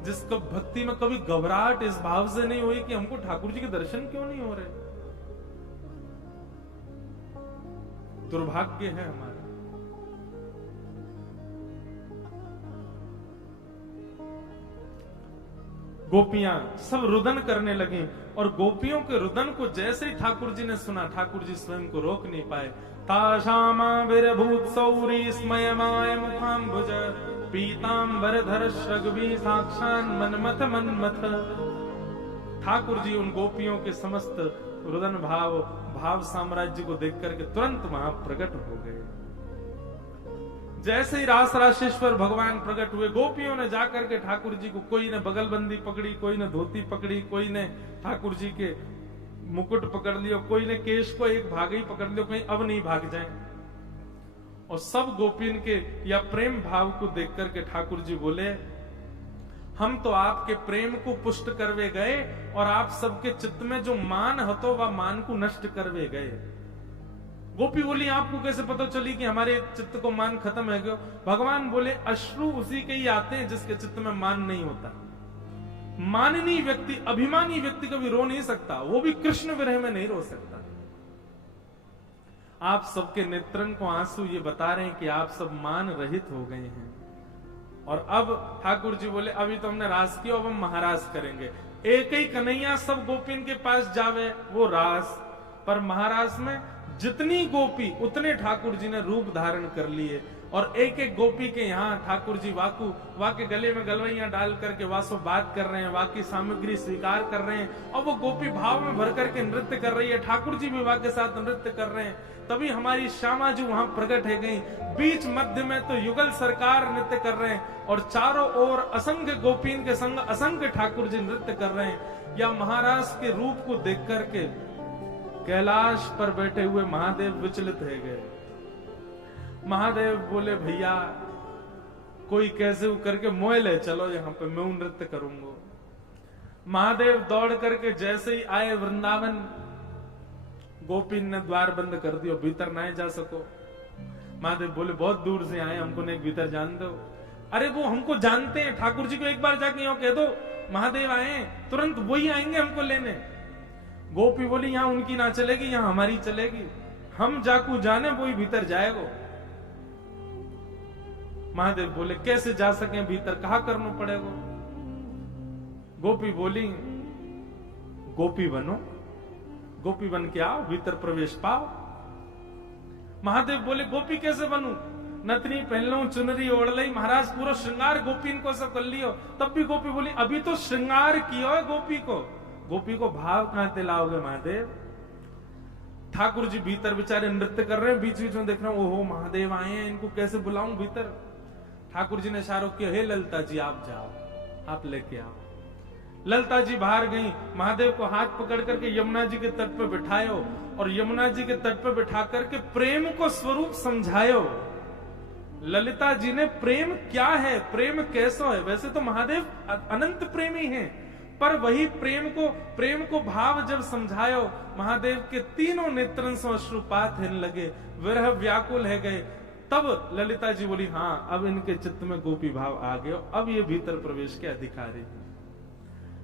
जिस भक्ति में कभी घबराहट इस भाव से नहीं हुई कि हमको ठाकुर जी के दर्शन क्यों नहीं हो रहे, दुर्भाग्य है हमारा। गोपियां सब रुदन करने लगी और गोपियों के रुदन को जैसे ही ठाकुर जी ने सुना, ठाकुर जी स्वयं को रोक नहीं पाए। ताशामाविर्भूत सौरी स्मयमाय मुखाम्बुज पीतांबरधर श्रगवी साक्षान मनमथ मनमथ। ठाकुर जी उन गोपियों के समस्त रुदन भाव साम्राज्य को देख करके तुरंत वहां प्रकट हो गए। जैसे ही रास राशेश्वर भगवान प्रकट हुए, गोपियों ने जाकर के ठाकुर जी को, कोई ने बगलबंदी पकड़ी, कोई ने धोती पकड़ी, कोई ने ठाकुर जी के मुकुट पकड़ लिया, कोई ने केश को एक भाग ही पकड़ लिया, कहीं अब नहीं भाग जाए। और सब गोपियन के या प्रेम भाव को देख करके ठाकुर जी बोले, हम तो आपके प्रेम को पुष्ट करवे गए और आप सबके चित्त में जो मान हतो वह मान को नष्ट करवे गए। गोपी बोली, आपको कैसे पता चली कि हमारे चित्त को मान खत्म है क्यों? भगवान बोले, अश्रु उसी के ही आते हैं जिसके चित्त में मान नहीं होता। माननीय व्यक्ति, अभिमानी व्यक्ति कभी रो नहीं सकता, वो भी कृष्ण विरह में नहीं रो सकता। आप सबके नेत्रन को आंसू ये बता रहे हैं कि आप सब मान रहित हो गए हैं। और अब ठाकुर जी बोले, अभी तो हमने रास किया, अब हम महारास करेंगे। एक ही कन्हैया सब गोपिन के पास जावे, वो रास। पर महारास में जितनी गोपी उतने ठाकुर जी ने रूप धारण कर लिए। और एक एक गोपी के यहाँ ठाकुर जी वाके गले में गलवैया डाल करके वासो बात कर रहे हैं, वाकी सामग्री स्वीकार कर रहे हैं। और वो गोपी भाव में भर करके नृत्य कर रही है, ठाकुर जी भी वाके साथ नृत्य कर रहे हैं। तभी हमारी श्यामा जी वहां प्रकट है गई। बीच मध्य में तो युगल सरकार नृत्य कर रहे हैं और चारों ओर असंख्य गोपीन के संग असंख्य ठाकुर जी नृत्य कर रहे हैं। या महाराज के रूप को देख करके कैलाश पर बैठे हुए महादेव विचलित है गए। महादेव बोले, भैया कोई कैसे करके मोह ले चलो यहाँ पे, मैं नृत्य करूंगा। महादेव दौड़ करके जैसे ही आए वृंदावन, गोपीन ने द्वार बंद कर दिया, भीतर ना जा सको। महादेव बोले, बहुत दूर से आए, हमको नहीं भीतर जान दो। अरे वो हमको जानते हैं, ठाकुर जी को एक बार जाके यहाँ कह दो महादेव आए, तुरंत वही आएंगे हमको लेने। गोपी बोली, यहाँ उनकी ना चलेगी, यहाँ हमारी चलेगी। हम जाकू जाने, वही भीतर जाएगो। महादेव बोले, कैसे जा सके भीतर, कहा करना पड़ेगा। गोपी बोली, गोपी बनो, गोपी बन के आओ, भीतर प्रवेश पाओ। महादेव बोले, गोपी कैसे बनूं? नतनी पहन लो, चुनरी ओढ़ ली, महाराज पूरा श्रृंगार गोपी को सब कर लियो। तब भी गोपी बोली, अभी तो श्रृंगार कियो है गोपी को, गोपी को भाव कहां दिलाओगे महादेव? ठाकुर जी भीतर बेचारे नृत्य कर रहे हैं, बीच बीच में देख रहे हैं, ओहो महादेव आए हैं, इनको कैसे बुलाऊं भीतर? ठाकुर जी ने इशारा किया, हे ललिता जी आप जाओ, आप लेके आओ। ललिता जी बाहर गई, महादेव को हाथ पकड़ करके यमुना जी के तट पे बिठायो और यमुना जी के तट पे बिठा करके प्रेम को स्वरूप समझायो। ललिता जी ने प्रेम क्या है, प्रेम कैसा है? वैसे तो महादेव अनंत प्रेमी हैं, पर वही प्रेम को भाव जब समझायो, महादेव के तीनों नेत्रन से अश्रुपात होने लगे, विरह व्याकुल है गए। तब ललिता जी बोली, हाँ अब इनके चित्त में गोपी भाव आ गया, अब ये भीतर प्रवेश के अधिकारी हैं।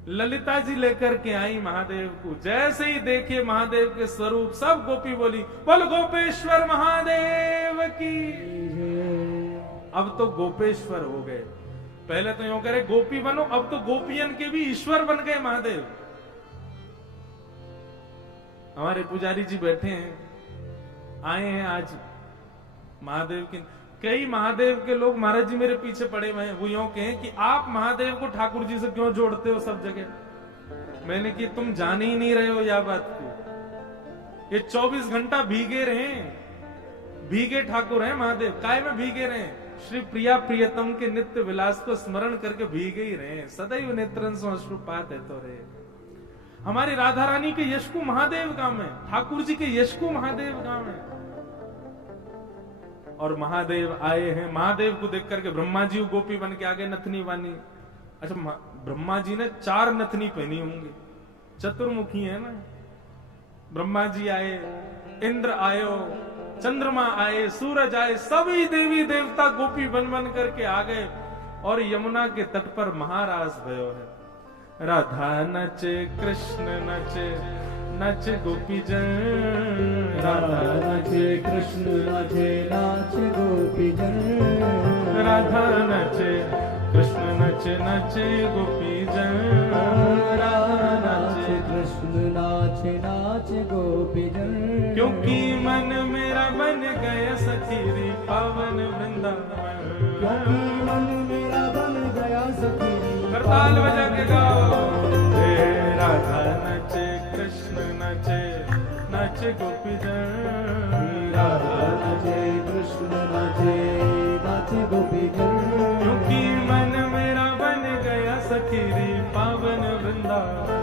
ललिता जी लेकर के आई महादेव को, जैसे ही देखे महादेव के स्वरूप, सब गोपी बोली, बोल गोपेश्वर महादेव की। अब तो गोपेश्वर हो गए। पहले तो यूं करे गोपी बनो, अब तो गोपियन के भी ईश्वर बन गए महादेव। हमारे पुजारी जी बैठे हैं, आए हैं आज महादेव के। कई महादेव के लोग महाराज जी मेरे पीछे पड़े हुए हैं, वो यूं कहें कि आप महादेव को ठाकुर जी से क्यों जोड़ते हो सब जगह? मैंने कि तुम जान ही नहीं रहे हो यह बात को। ये 24 घंटा भीगे रहे, भीगे ठाकुर हैं महादेव। काय में भीगे रहे? श्री प्रिया प्रियतम के नित्य विलास को स्मरण करके भीगे ही रहे, सदैव नेत्रन से अश्रुपात है तो रहे। हमारी राधा रानी के यश को महादेव गाँव में, ठाकुर जी के यश को महादेव गाँव में। और महादेव आए हैं। महादेव को देख करके ब्रह्मा जी गोपी बन के आगे नथनी बानी। अच्छा, ब्रह्मा जी ने 4 नथनी पहनी होंगी, चतुर्मुखी है ना। ब्रह्मा जी आए, इंद्र आयो, चंद्रमा आए, सूरज आए, सभी देवी देवता गोपी बन बन करके आ गए और यमुना के तट पर महारास भयो है। राधा नचे कृष्ण नचे, नच गोपी जन। राधा नचे कृष्ण नचे, नाच गोपी जन। राधा नचे कृष्ण नचे, नचे गोपी जन। राधा नाचे कृष्ण नाचे, नाच गोपी जन। क्योंकि मन मेरा बन गया सखीरी पावन वृंदावन। क्योंकि मन मेरा बन गया सखी। करताल बजा के गाओ। हे राधा नचे कृष्ण नचे, नच गोपी जन। राधा नचे कृष्ण नाचे, नाच गोपी जन। क्योंकि मन मेरा बन गया सखीरी पावन वृंदावन।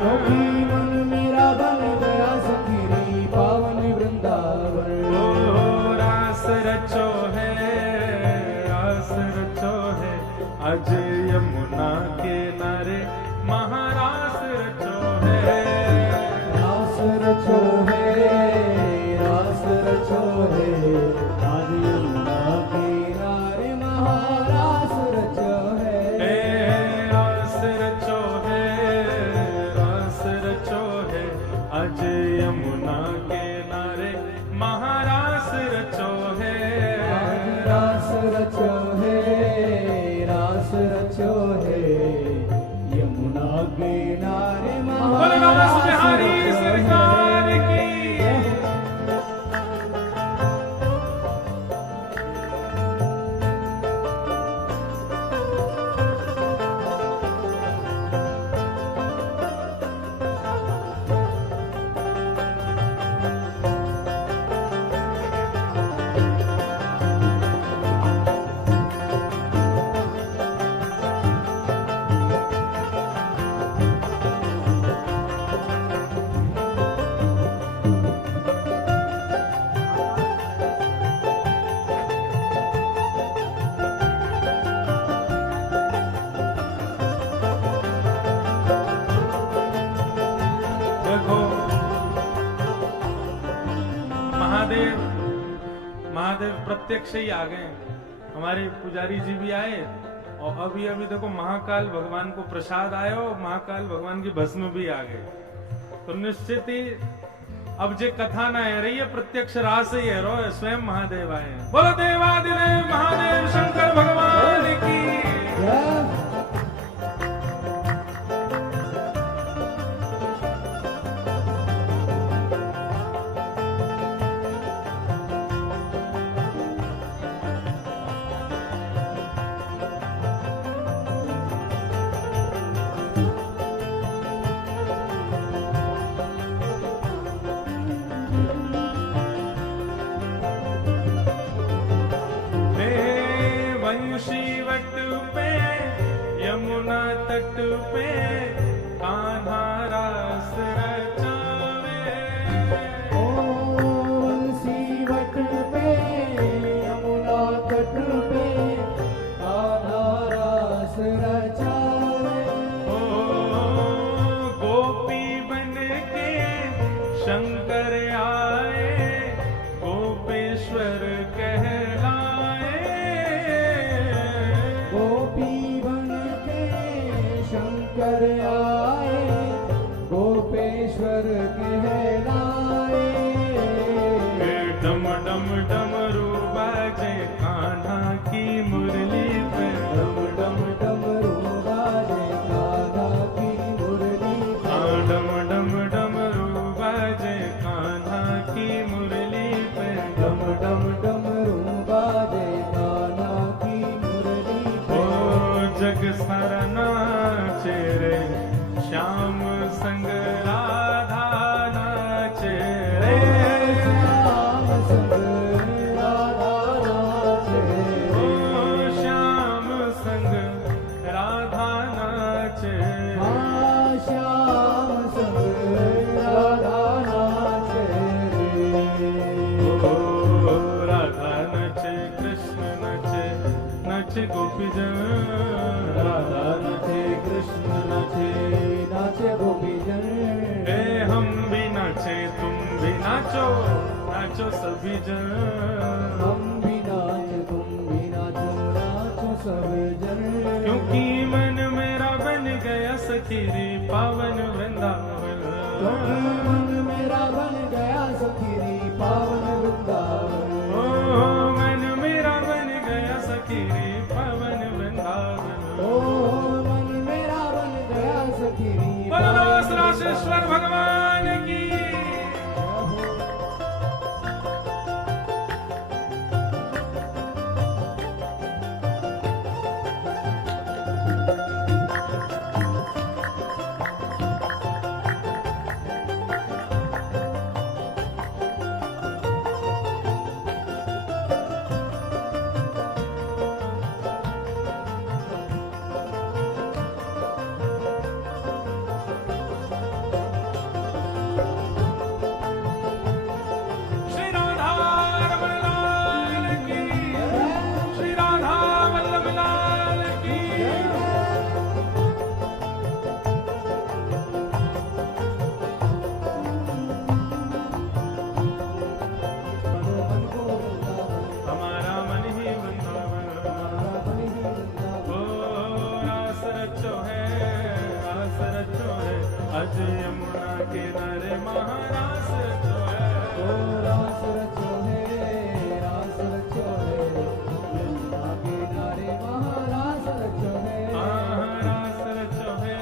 क्योंकि मन मेरा बन गया सखी पावन वृंदावन। ओ रास रचो है, रास रचो है, आज यमुना के नारे महारास रचो है। रास रचो है, रास रचो है, आज यमुना किनारे महारास रचो है। रास रचो है, रास रचो है, आज यमुना के नारे महारास रचो है। रास रचो है, रास रचो है, यमुना किनारे बोले नमः बिहारी सरकार की। महादेव प्रत्यक्ष ही आ गए। हमारे पुजारी जी भी आए और अभी अभी देखो महाकाल भगवान को प्रसाद आया और महाकाल भगवान की भस्म भी आ गए। तो निश्चित ही अब जे कथा ना है रही है, प्रत्यक्ष रास ही है रो स्वयं महादेव आए। बोलो देवादिदेव महादेव शंकर भगवान की। यमुना तट पे कान्हा रास रचावे। ओ सीवट पे यमुना तट पे कान्हा रास रचावे। ओ गोपी बन के शंकर आए, गोपेश्वर कहलाए। गोपी शंकर आए, गोपेश्वर कहलाए। डम डम डमरू बाजे कान्हा की मुरली पे। डम डम डमरू बाजे कान्हा की मुरली पे। डम डम डमरू बाजे कान्हा की मुरली पे। डम डम डमरू बाजे कान्हा की मुरली पे। ओ जग सारा नाचे रे, श्याम संग राधा नाचे रे। श्याम संग राधा नाचे रे। ओ श्याम संग राधा नाचे। हाँ श्याम संग राधा नाचे रे। ओ राधा नाचे नाचो नाचो सभी जन। हम भी नाच तुम भी नाचो, नाचो सब जन। क्योंकि मन मेरा बन गया सखी रे पावन वृंदावन। मन मेरा बन गया सखी रे पावन वृंदावन। ओ मन मेरा बन गया सखी रे पावन वृंदावन। ओ मन मेरा बन गया सखी रे बोलो राशेश्वर भगवान की। अज यमुना किनारे महारास जो है। ओ रास रचो है, रास रचो है, यमुना किनारे महारास रचो है। रास रचो है,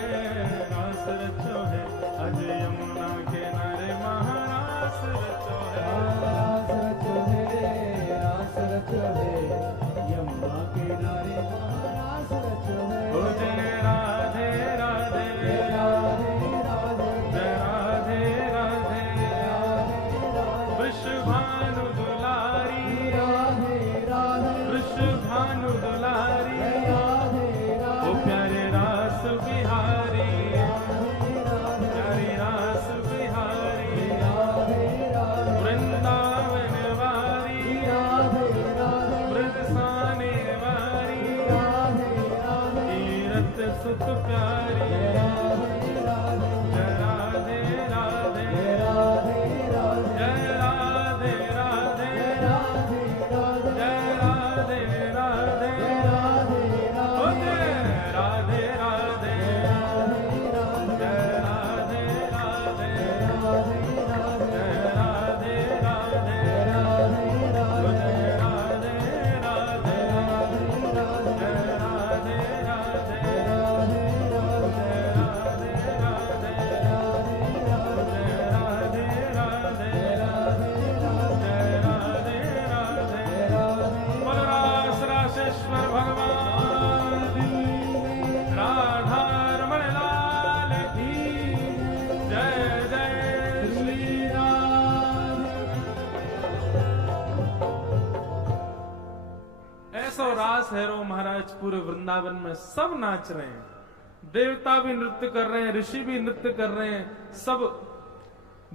रास रचो है, अज यमुना किनारे महारास रचो है। रास रचो है, रास रचो है, यमुना किनारे महारास रचो है। ओ जय राधे राधे राधे राधे जय राधे राधे वृषभानु दुलारी राधे राधे वृषभानु दुलारी राधे ओ प्यारे रास बिहारी प्यारी रास बिहारी वृंदावन वारी वृंदाने वारी तीरथ सुख प्यारी जय राधे राधे जय राधे राधे जय राधे राधे ओ जय राधे राधे जय राधे राधे जय राधे राधे ओ जय राधे राधे जय राधे राधे राशेश्वर भगवान राधा रमण लाल की जय जय श्री राम। ऐसा रास है रो महाराज पूरे वृंदावन में सब नाच रहे हैं। देवता भी नृत्य कर रहे हैं, ऋषि भी नृत्य कर रहे हैं, सब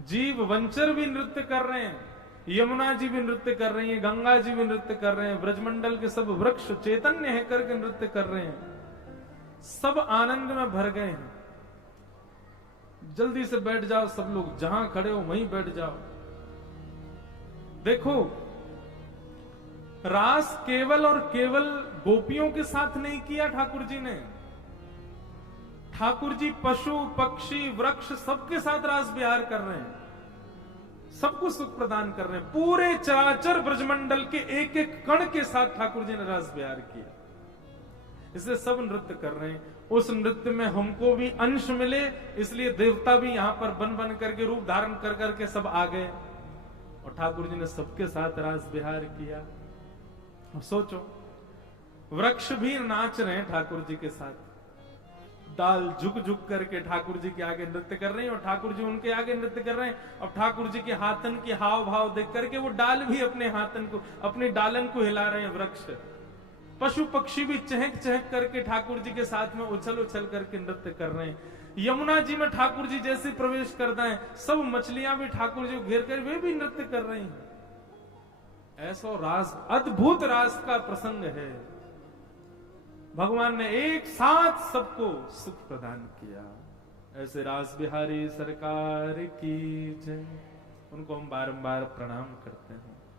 जीव वंचर भी नृत्य कर रहे हैं, यमुना जी भी नृत्य कर रही हैं, गंगा जी भी नृत्य कर रहे हैं, ब्रजमंडल के सब वृक्ष चैतन्य है करके नृत्य कर रहे हैं, सब आनंद में भर गए हैं। जल्दी से बैठ जाओ सब लोग, जहां खड़े हो वहीं बैठ जाओ। देखो रास केवल और केवल गोपियों के साथ नहीं किया ठाकुर जी ने। ठाकुर जी पशु पक्षी वृक्ष सबके साथ रास विहार कर रहे हैं, सबको सुख प्रदान कर रहे हैं। पूरे चराचर ब्रजमंडल के एक एक कण के साथ ठाकुर जी ने रास विहार किया, इसलिए सब नृत्य कर रहे हैं। उस नृत्य में हमको भी अंश मिले, इसलिए देवता भी यहां पर बन बन करके रूप धारण कर करके सब आ गए और ठाकुर जी ने सबके साथ रास विहार किया। अब सोचो वृक्ष भी नाच रहे हैं ठाकुर जी के साथ, डाल झुक झुक करके ठाकुर जी के आगे नृत्य कर रहे हैं और ठाकुर जी उनके आगे नृत्य कर रहे हैं। अब ठाकुर जी के हाथन के हाव भाव देख करके वो डाल भी अपने हाथन को, अपने डालन को हिला रहे हैं वृक्ष। पशु पक्षी भी चहक चहक करके ठाकुर जी के साथ में उछल उछल करके नृत्य कर रहे हैं। यमुना जी में ठाकुर जी जैसे प्रवेश करते हैं, सब मछलियां भी ठाकुर जी को घेर कर वे भी नृत्य कर रही हैं। ऐसा रास, अद्भुत रास का प्रसंग है। भगवान ने एक साथ सबको सुख प्रदान किया। ऐसे रास बिहारी सरकार की जय। उनको हम बारंबार प्रणाम करते हैं।